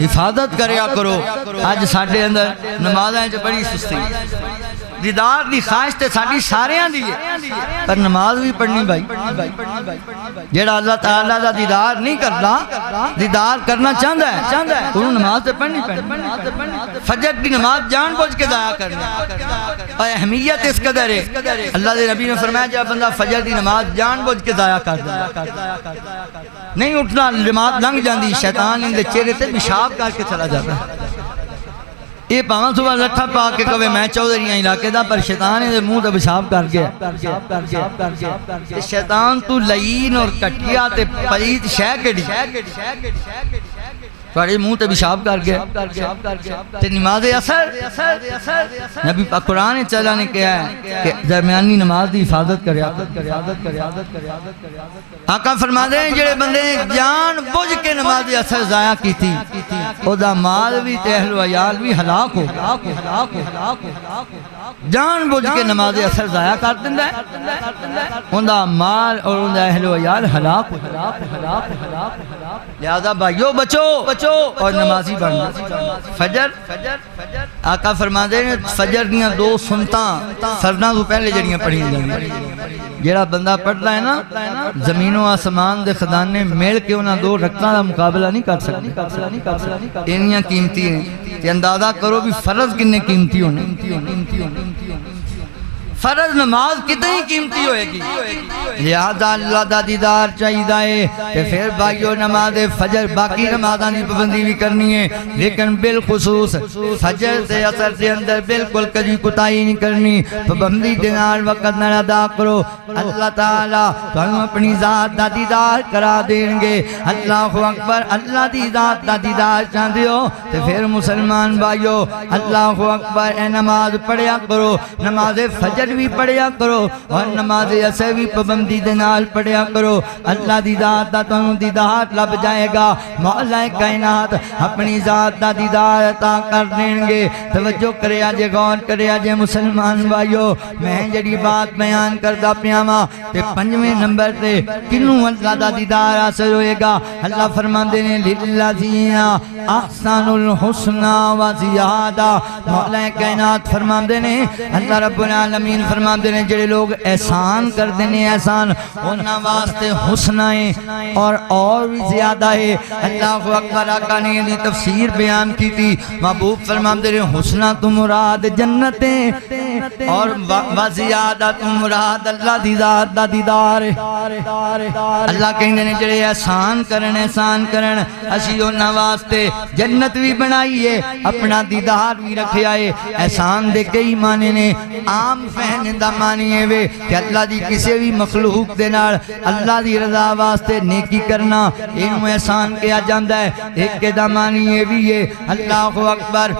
حفاظت کریا کرو آج ساڈے اندر نمازاں وچ بڑی سستی دیدار دی خواہش تے ساڈی ساریاں دی ہے پر نماز بھی پڑھنی بھائی جیڑا اللہ تعالیٰ دا دیدار نہیں کرتا دیدار کرنا چاہتا ہے انہوں نماز تے پڑھنی فجر دی نماز جان بوجھ کے ضائع کرنا اور اہمیت اس قدر ہے اللہ دے نبی نے فرمایا جب بندہ فجر دی نماز جان بوجھ کے ضائع کرتا نہیں اٹھنا نماز لنگ جاندی شیطان ان دے چہرے تے پیشاب کر کے چلا جاتا یہ پاواں صبح لٹھا پا کے کہے میں چودھریاں علاقے دا پر شیطان دے منہ تے پیشاب کر گیا تے شیطان تو لعین اور کٹیا تے پلیت شے کیڑی تھوڑے منہ تے پیشاب کر گیا تے نماز اثر نبی پاک قرآن چلا نے کہا ہے کہ درمیانی نماز دی حفاظت کریا آقا فرما دے جڑے بندے جان بوجھ کے نماز اثر ضائع کی تھی او دا مال بھی تے اہل و عیال بھی ہلاک ہو جان بوجھ کے نماز اثر ضائع کر دیندا ہے ان دا مال اور ان دا اہل و عیال ہلاک ہو لہذا بھائیو بچو اور نمازی بن فجر آقا فرما دے فجر دیاں 2 سنتاں فرضاں تو پہلے جڑیاں پڑھیاں جاندیاں جڑا بندہ پڑھدا ہے نا زمین و آسمان دے خزانے مل کے انہاں 2 رکعتاں دا مقابلہ نہیں کر سکدا انیاں قیمتی ہیں تے اندازہ کرو بھی فرض کنے قیمتی ہونے فرض نماز کتنی قیمتی ہوئے گی لہذا اللہ دا دیدار چاہیدہ ہے کہ پھر بھائیو نماز فجر باقی نمازاں دی پابندی بھی کرنی ہے لیکن بالخصوص فجر سے اثر سے اندر بالکل کجی کوتاہی نہیں کرنی پابندی دے نال وقت نہ ادا کرو اللہ تعالیٰ تمہیں اپنی ذات دا دیدار کرا دیں گے اللہ اکبر اللہ دی ذات دا دیدار چاہتے ہو تو پھر مسلمان بھائیو اللہ اکبر اے نماز پڑھیا کرو نماز فجر بھی پڑھیا کرو اور نماز عصر بھی پابندی دے نال پڑھیا کرو اللہ دی ذات دا تانوں دیدار لب جائے گا مولا کائنات اپنی ذات دا دیدار عطا کر دیں گے توجہ کرے آجے غور کرے آجے مسلمان بھائیو میں جڑی بات بیان کردہ پیاما تے 5ویں نمبر تے کنوں اللہ دا دیدار حاصل ہوئے گا اللہ فرماندے نے للذین احسن الحسنى و زیادہ مولا کائنات فرماندے نے اللہ رب العالمین فرماندے نے جڑے لوگ احسان کر دینے احسان انہاں واسطے حسن ہے اور بھی زیادہ ہے اللہ اکبر آقا نے یہ تفسیر بیان کی تھی محبوب فرماندے نے حسنہ تو مراد جنتیں اور وزیادہ تو مراد اللہ دی ذات دا دیدار اللہ کہنے نے جڑے احسان کرن اسی انہاں واسطے جنت بھی بنائیے اپنا دیدار بھی رکھے آئے احسان دے کئی معنی نے عام فہمندہ معنی ہے وے کہ اللہ دی کسی بھی مخلوق دے نال اللہ دی رضا واسطے نیکی کرنا انہوں احسان کیا جاندہ ہے ایک کے دا معنی یہ بھی ہے اللہ اکبر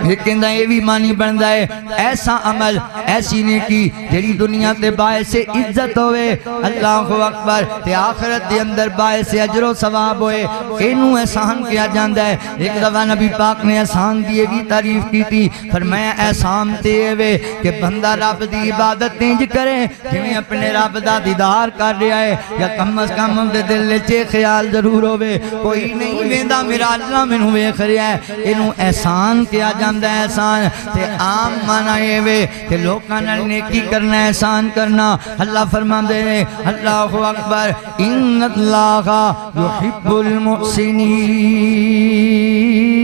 ایک کے دا یہ بھی معنی بندہ ہے ایسا عمل ایسی نیکی جڑی دنیا تے باعث عزت ہوئے اللہ اکبر تے آخرت دے اندر باعث اجر و ثواب ہوئے انہوں احسان کیا جاندہ ہے ایک دفعہ نبی پاک نے احسان دیئے بھی تعریف کی تھی فرمایا احسان دیئے وے کہ بندہ رب دی عبادت تینج کرے جنہیں اپنے رب دا دیدار کر رہا ہے یا کم از کم دے دل چے خیال ضرور ہوئے کوئی نہیں ویندہ میرا اللہ منہ ویکھ رہا ہے انہوں احسان کیا جاندہ ہے احسان تے عام معنی یہ وے کہ لوگاں نال نیکی کرنا احسان کرنا اللہ فرمان دے رہے اللہ اکبر ان اللہ یحب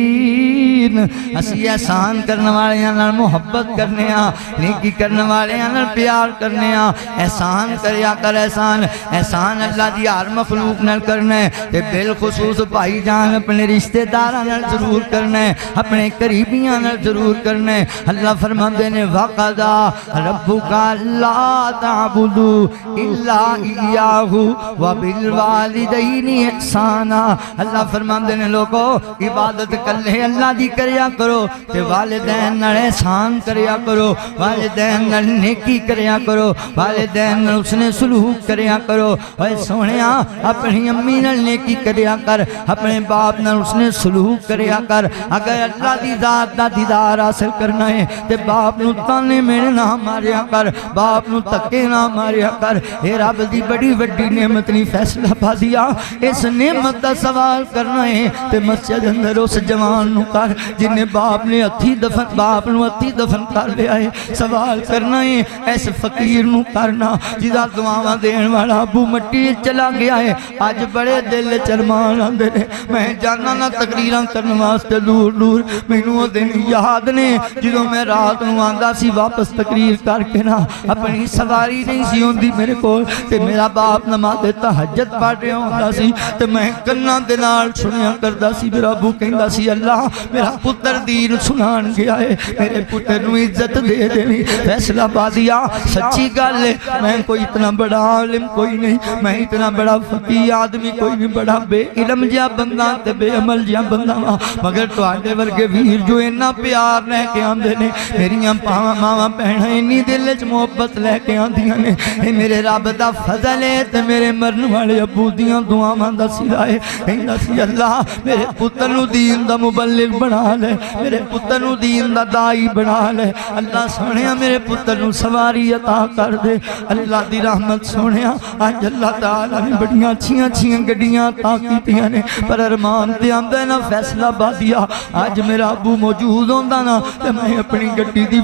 المحسنین اسی احسان کرنے والے ہیں محبت کرنے ہیں نیکی کرنے والے ہیں پیار کرنے ہیں احسان کریا کر احسان اللہ دی ہر مخلوق نال کرنا ہے تے بالخصوص بھائی جان اپنے رشتہ داراں نال ضرور کرنا ہے اپنے قریبیاں نال ضرور کرنا ہے اللہ فرماندے نے وَقَضَى رَبُّكَ أَلَّا تَعْبُدُوا إِلَّا إِيَّاهُ وَبِالْوَالِدَيْنِ إِحْسَانًا اللہ فرماندے نے لوگو عبادت کلے اللہ دی کریا کرو تے والدین نال احسان کریا کرو والدین نال نیکی کریا کرو والدین نال اس نے سلوک کریا کرو اے سونیا اپنی امی نال نیکی کریا کر اپنے باپ نال اس نے سلوک کریا کر اگر اللہ دی ذات دا دیدار حاصل کرنا ہے تے باپ نو تانے میرے نہ ماریا کر باپ نو تکے نہ ماریا کر اے رب دی بڑی وڈی نعمت نہیں فیصلہ پا دیا اس نعمت دا سوال کرنا ہے تے مسجد اندر اس جوان نو کر جنہیں باپ نے ہتھی دفن کر لیا ہے سوال کرنا ہے ایس فقیر نو کرنا جدا دعاواں دین والا ابو مٹی چلا گیا ہے آج بڑے دل چرمان آندے نے میں جانا نہ تقریراں کرنے واسطے دور مینوں دن یاد نے جدوں میں رات نو آندا سی واپس تقریر کر کے نا اپنی سواری نہیں سی ہوندی میرے کول تے میرا باپ نماز تہجد پڑھ رہا ہوندا سی تے میں کناں دے نال سنیا کردا سی میرا ابو کہندا سی اللہ میرا پتر دین سنان گیا ہے میرے پتر نو عزت دے دے فیصلہ بادیا سچی گل ہے میں کوئی اتنا بڑا عالم کوئی نہیں میں اتنا بڑا فقیہ آدمی کوئی نہیں بڑا بے علم جا بندہ تے بے عمل جا بندہ مگر تو آڈے ورگے ویر جو اینا پیار لے کے آندے نے میریاں پاواں ماواں بہناں انی دل وچ محبت لے کے آندیاں نے اے میرے رب دا فضل ہے تے میرے مرن والے ابو دیاں دعاواں دا صدا ہے کہندا سی اللہ میرے پتر نو دین دا مبلغ بنا لے میرے پتر نو دین دا دائی بنا لے اللہ سونیا میرے پتر نو سواری عطا کر دے اللہ دی رحمت سونیا آج اللہ تعالیٰ نے بڑیاں اچھیاں گڈیاں عطا کیتیاں نے پر ارمان تے آندے نا فیصلہ بادیا آج میرا ابو موجود ہوندا نا تے میں اپنی گڈی دی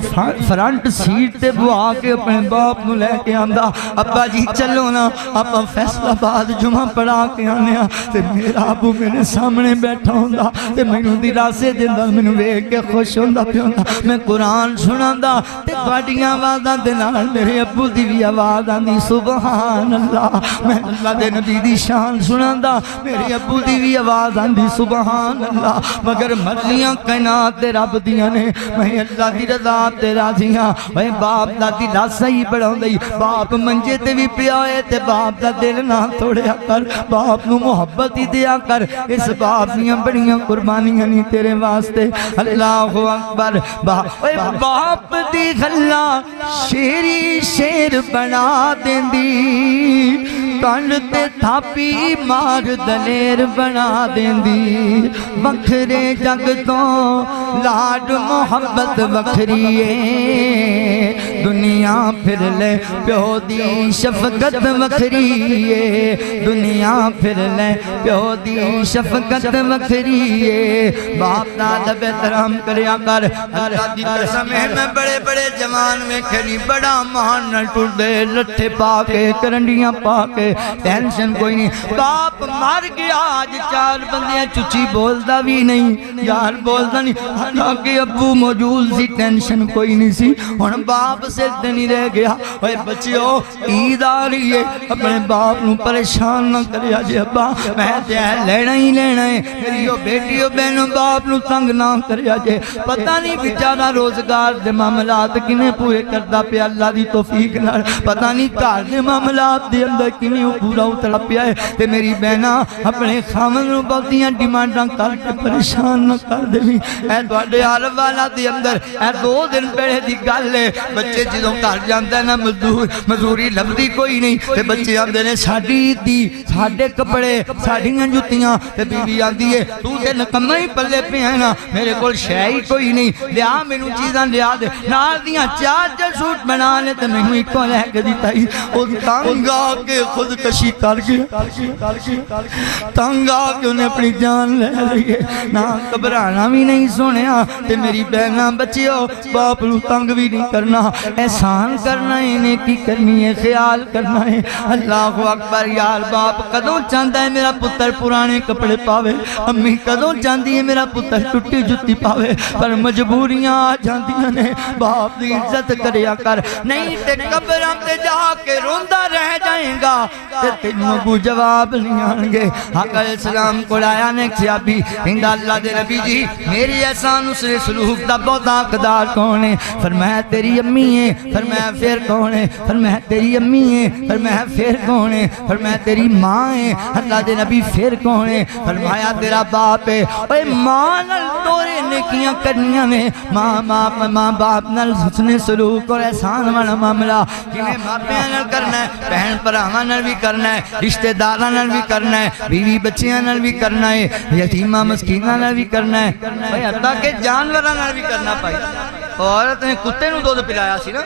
فرنٹ سیٹ تے بوا کے اپنے باپ نو لے کے آندا ابا جی چلو نا آپا فیصلہ باد جمعہ پڑھا کے آنے تے میرا ابو میرے سامنے بیٹھا ہوندا تے مینوں دی راسے دیندا مینوں ویکھ کے خوش ہوندا پیا ہوندا میں قرآن سناندا تے تواڈیاں آوازاں دے نال میرے ابو دی بھی آواز آندی سبحان اللہ میں اللہ دے نبی دی شان سناندا میرے ابو دی بھی آواز آندی سبحان اللہ مگر مرضیاں کائنات دے رب دیاں نے میں اللہ دی رضا تے راضی ہاں اے باپ دا دل صحیح بڑھاوندی باپ منجے تے بھی پیا اے تے باپ دا دل نہ توڑیا کر باپ نو محبت ہی دیا کر اس باپ دیاں بڑیاں قربانیاں نہیں تیرے واسطے اللہ اکبر باپ دی گھلا شیری شیر بنا دیندی کنڈ تے تھاپی مار دلیر بنا دیندی وکھرے جگ تو لاڈ محبت وکھریے دنیا پھر لے پیو دی شفقت وکھریے دنیا پھر لے پیو دی شفقت وکھریے باپ داد احترام کریا کر اللہ دی قسم ہے میں بڑے بڑے جوان میں کھلی بڑا مہان نہ ٹوٹ دے لٹھے پا کے کرنڈیاں پا کے ٹینشن کوئی نہیں باپ مر گیا آج چار بندیاں چچی بولدا بھی نہیں یار بولدا نہیں حالانکہ ابو موجود سی ٹینشن کوئی نہیں سی ہن باپ سے نہیں رہ گیا اے بچیو عید آ رہی ہے اپنے باپ نو پریشان نہ کریا جی ابا میں تے لینا ہی لینا ہے میریو بیٹیو بہنوں باپ نو تنگ نہ کریا جی پتہ نہیں بیچارہ روزگار دے معاملات کنے پورے کردا پیا اللہ دی توفیق نال پتہ نہیں گھر دے معاملات دے اندر کنے پورا اترا پیا ہے تے میری بہنا اپنے خامن نو بہتیاں ڈیمانڈاں کر کے پریشان نہ کر دے اے تواڈے عالم والا دے اندر اے 2 دن پہلے دی گل ہے بچے جدوں گھر جاندا نا مزدوری لبدی کوئی نہیں تے بچے آندے نے ساڈی دی ساڈے کپڑے ساڈیاں جُتیاں تے بیوی آندی ہے تو تے نکما ہی پلے پیا نا میرے کول شے ہی کوئی نہیں لیا مینوں چیزاں لیا دے نال دیاں 4 سوٹ بنا لے تے مینوں اکو لے کے دتا ہی او تنگ آ کے خودکشی کر گیا تنگ آ کے انہیں اپنی جان لے لئی نہ گھبرانا بھی نہیں سنیا تے میری بہناں بچیو باپ نو تنگ بھی نہیں کرنا احسان کرنا ہے نیکی کرنی ہے خیال کرنا ہے اللہ اکبر یار باپ کدوں چاہتا ہے میرا پتر پرانے کپڑے پاوے امی کدوں چاہتی ہے میرا پتر ٹوٹی جُتی پاوے پر مجبوریاں آ جاندیاں نے باپ دی عزت کریا کر نہیں تے قبراں تے جا کے روندا رہ جائیں گا تے تینوں ابو جواب نہیں آن گے حق علیہ السلام کو آیا نے کیا بھی کہندا اللہ دے نبی جی میری احسان اس سلوک دا بہت حقدار کون ہے فرمایا تیری امی ہے فرمایا پھر کون ہے فرمایا تیری امی ہے فرمایا پھر کون ہے فرمایا تیری ماں ہے اللہ دے نبی پھر کون ہے فرمایا تیرا باپ ہے اوے ماں نال تورے نیکیاں کرنیاں نے ماں باپ نال حسن سلوک اور احسان والا معاملہ جنہیں ماپیاں نال کرنا ہے بہن بھراواں نال بھی کرنا ہے رشتہ داراں نال بھی کرنا ہے بیوی بچیاں نال بھی کرنا ہے یتیماں مسکیناں نال بھی کرنا ہے بھائی حتیٰ کہ جانوراں نال بھی کرنا پائی عورت نے کتے نو دودھ پلایا سی نا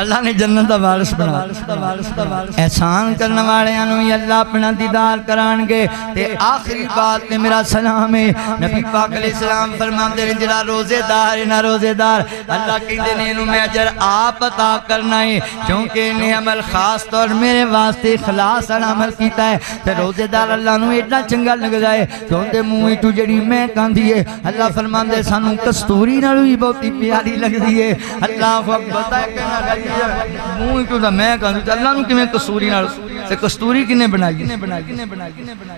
اللہ نے جنت دا وارث بنا احسان کرنے والے انہوں اللہ اپنا دیدار کران گے تے آخری بات تے میرا سلام ہے نبی پاک علیہ السلام فرمان دے جڑا روزے دار ہے نہ روزے دار اللہ کہندے نے انہوں میں اجر آپ عطا کرنا ہے کیونکہ انہیں عمل خاص طور میرے واسطے خلاص عمل کیتا ہے تے روزے دار اللہ نو ایڈا چنگا لگ جائے کیونکہ منہ تو جڑی میں کاندھی ہے اللہ فرمان دے سانو کستوری نالو ہی بہت پیاری لگ دی ہے اللہ اکبر بتائے کہنا منہ کیوں دا میں کہوں تے اللہ نو کیویں کسوری نال تے کستوری کنے بنائی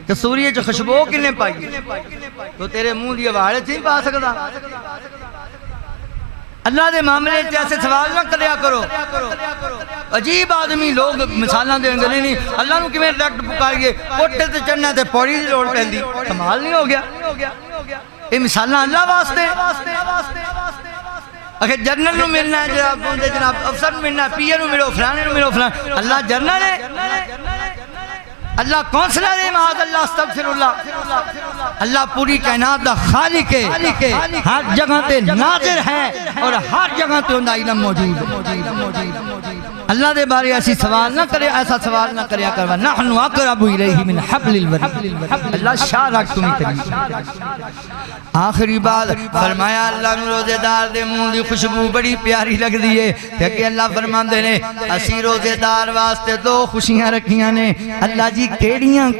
کسوری وچ خوشبو کنے پائی تو تیرے منہ دی آواز نہیں پا سکدا اللہ دے معاملے ایسے سوال نہ کریا کرو عجیب آدمی لوگ مثالاں دے گے نہیں اللہ نو کیویں ڈائریکٹ پکاریے کوٹھے تے چڑھنا تے پوڑی دی لوڑ پیندی کمال نہیں ہو گیا یہ مثالاں اللہ واسطے اگر جنرل نو ملنا ہے جناب افسر نو ملنا ہے پی اے نو ملو فلانے نو ملو فلانے اللہ جنرل ہے اللہ کونسلر ہے معاذ اللہ استغفر اللہ اللہ پوری کائنات دا خالق ہے ہر جگہ تے ناظر ہے اور ہر جگہ تے ان دا علم موجود اللہ دے بارے ایسی سوال نہ کرے ایسا سوال نہ کریا کروا نحن اقرب الیہ من حبل الورید اللہ شاہ رکھ تمہیں کریم آخری بات فرمایا اللہ نو روزے دار دے منہ دی خوشبو بڑی پیاری لگ دیئے کہ اللہ فرمان دے نے اسی روزے دار واسطے دو خوشیاں رکھیاں نے اللہ جی کیڑیاں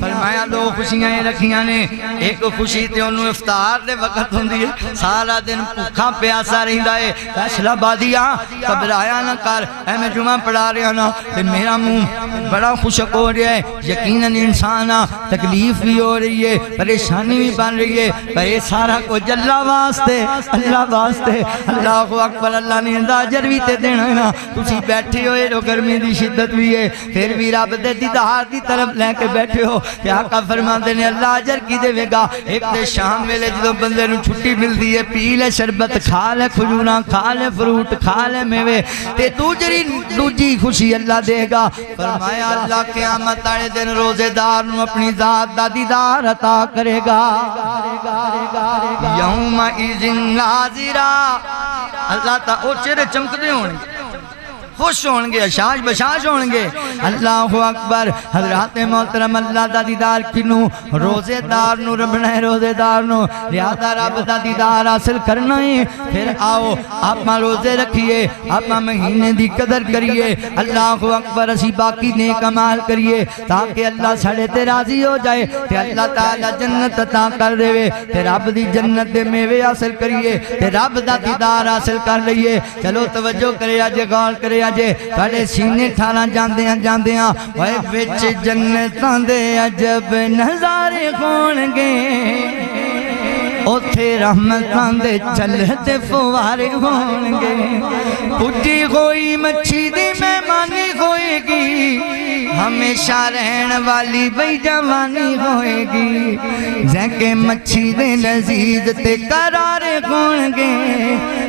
فرمایا دو خوشیاں رکھیاں نے ایک خوشی تے انہوں افطار دے وقت ہوں دیئے سارا دن بھوکھا پیاسا رہندا ہے فیصلہ بادیاں گھبرایا نہ کر اے میں جمعہ پڑھا رہا نا تے میرا منہ بڑا خوشک ہو رہا ہے یقیناً انسان تکلیف بھی ہو رہی ہے پریشانی بھی بن رہی ہے پر یہ سارا کچھ اللہ واسطے اللہ اکبر اللہ نے انداجر بھی تے دینا ہے نا تسی بیٹھے ہوئے جو گرمی دی شدت بھی ہے پھر بھی رب دے دیدار دی طرف لے کے بیٹھے ہو کہ آقا فرماتے نے اللہ اجر کی دے گا ایک دے شام ویلے جدو بندے نو چھٹی ملتی ہے پی لے شربت کھا لے کھجوراں کھا لے فروٹ کھا لے میوے تے دوجی خوشی اللہ دے گا فرمایا اللہ قیامت آنے دن روزے دار نو اپنی ذات دا دیدار عطا کرے گا یوم اذن ناظرہ اللہ تا او چہرے چمکتے ہونے خوش ہونگے اشاش بشاش ہونگے اللہ اکبر حضرات محترم اللہ دا دیدار کنو روزے دار نو ربنا ہے روزے دار نو لہذا رب دا دیدار حاصل کرنا ہے پھر آؤ آپ ماں روزے رکھیے آپ ماں مہینے دی قدر کریے اللہ اکبر اسی باقی نیک عمال کریے تاکہ اللہ ساڑے تے راضی ہو جائے تے اللہ تعالی جنت عطا کر دے تے رب دی جنت دے میوے حاصل کریے تے رب دا دیدار حاصل کر لئیے چلو توجہ کرے آجے غور کرے آجے تھوڑے سینے ٹھانا جاندے ہیں وے وچ جنتاں دے عجب نظارے ہونگے اوتھے رحمتاں دے چلتے فوارے ہونگے پٹی ہوئی مچھی دی مہمانی ہوئے گی ہمیشہ رہن والی بھئی جوانی ہوئے گی زیکے مچھی دے لذیذ تے قرارے ہونگے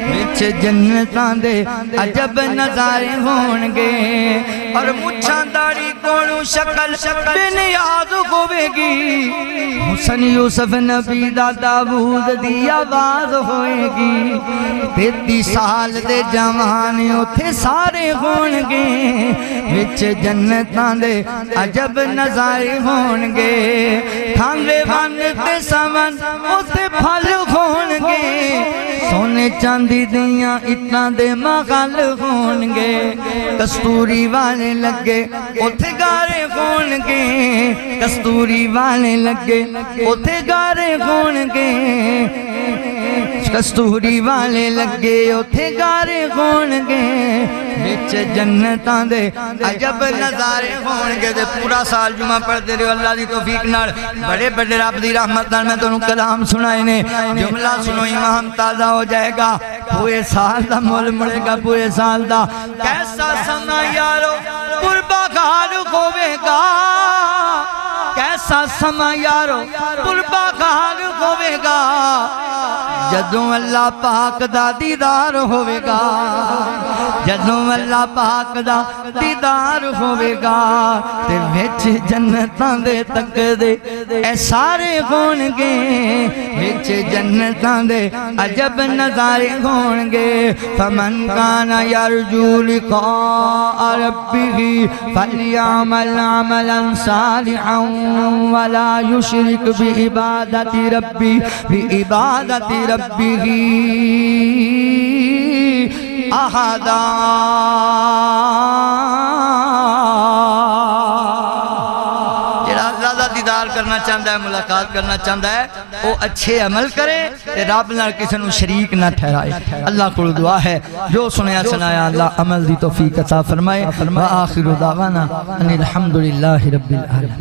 وچ جنتاں دے عجب نظارے ہونگے اور مچھاں داڑی کونوں شکل بے نیاز ہوئے گی حسن یوسف نبی دا داود دی آواز ہوئے گی 33 سال دے جوان اوتھے سارے ہونگے وچ جنتاں دے عجب نظارے ہونگے کھانگے بان تے سمن اوتھے پھل ہونگے سونے چاندی دیاں اتنا دے مغل ہونگے کستوری والے لگے اوتھے گارے ہونگے کستوری والے لگے اوتھے گارے ہونگے کستوری والے لگے اوتھے گارے ہونگے وچ جنتاں دے عجب نظارے ہونگے دے پورا سال جمعہ پڑھ دے رہے اللہ دی توفیق نال بڑے بڑے رب دی رحمت نال میں تنوں کلام سنائے نے جملہ سنو ایمان تازہ ہو جائے گا پورے سال دا مول مڑے گا پورے سال دا کیسا سما یارو قربہ گھار ہوئے گا کیسا سما یارو قربہ گھار ہوئے گا جدوں اللہ پاک دا دیدار ہوئے گا جدوں اللہ پاک دا دیدار ہوئے گا تے وچ جنتاں دے تک دے اے سارے ہونگے وچ جنتاں دے عجب نظارے ہونگے فمن کان یرجو لقاء ربہ فلیعمل عملا صالحا ولا یشرک بعبادت ربہ احدا جڑا اللہ دا دیدار کرنا کرنا چاہتا ہے ملاقات کرنا چاہتا ہے وہ اچھے عمل کرے تے رب نال کسی نو شریک نہ ٹھہرائے اللہ کو دعا ہے جو سنیا سنایا اللہ عمل دی توفیق عطا فرمائے وآخر دعوانا ان الحمدللہ رب العالمین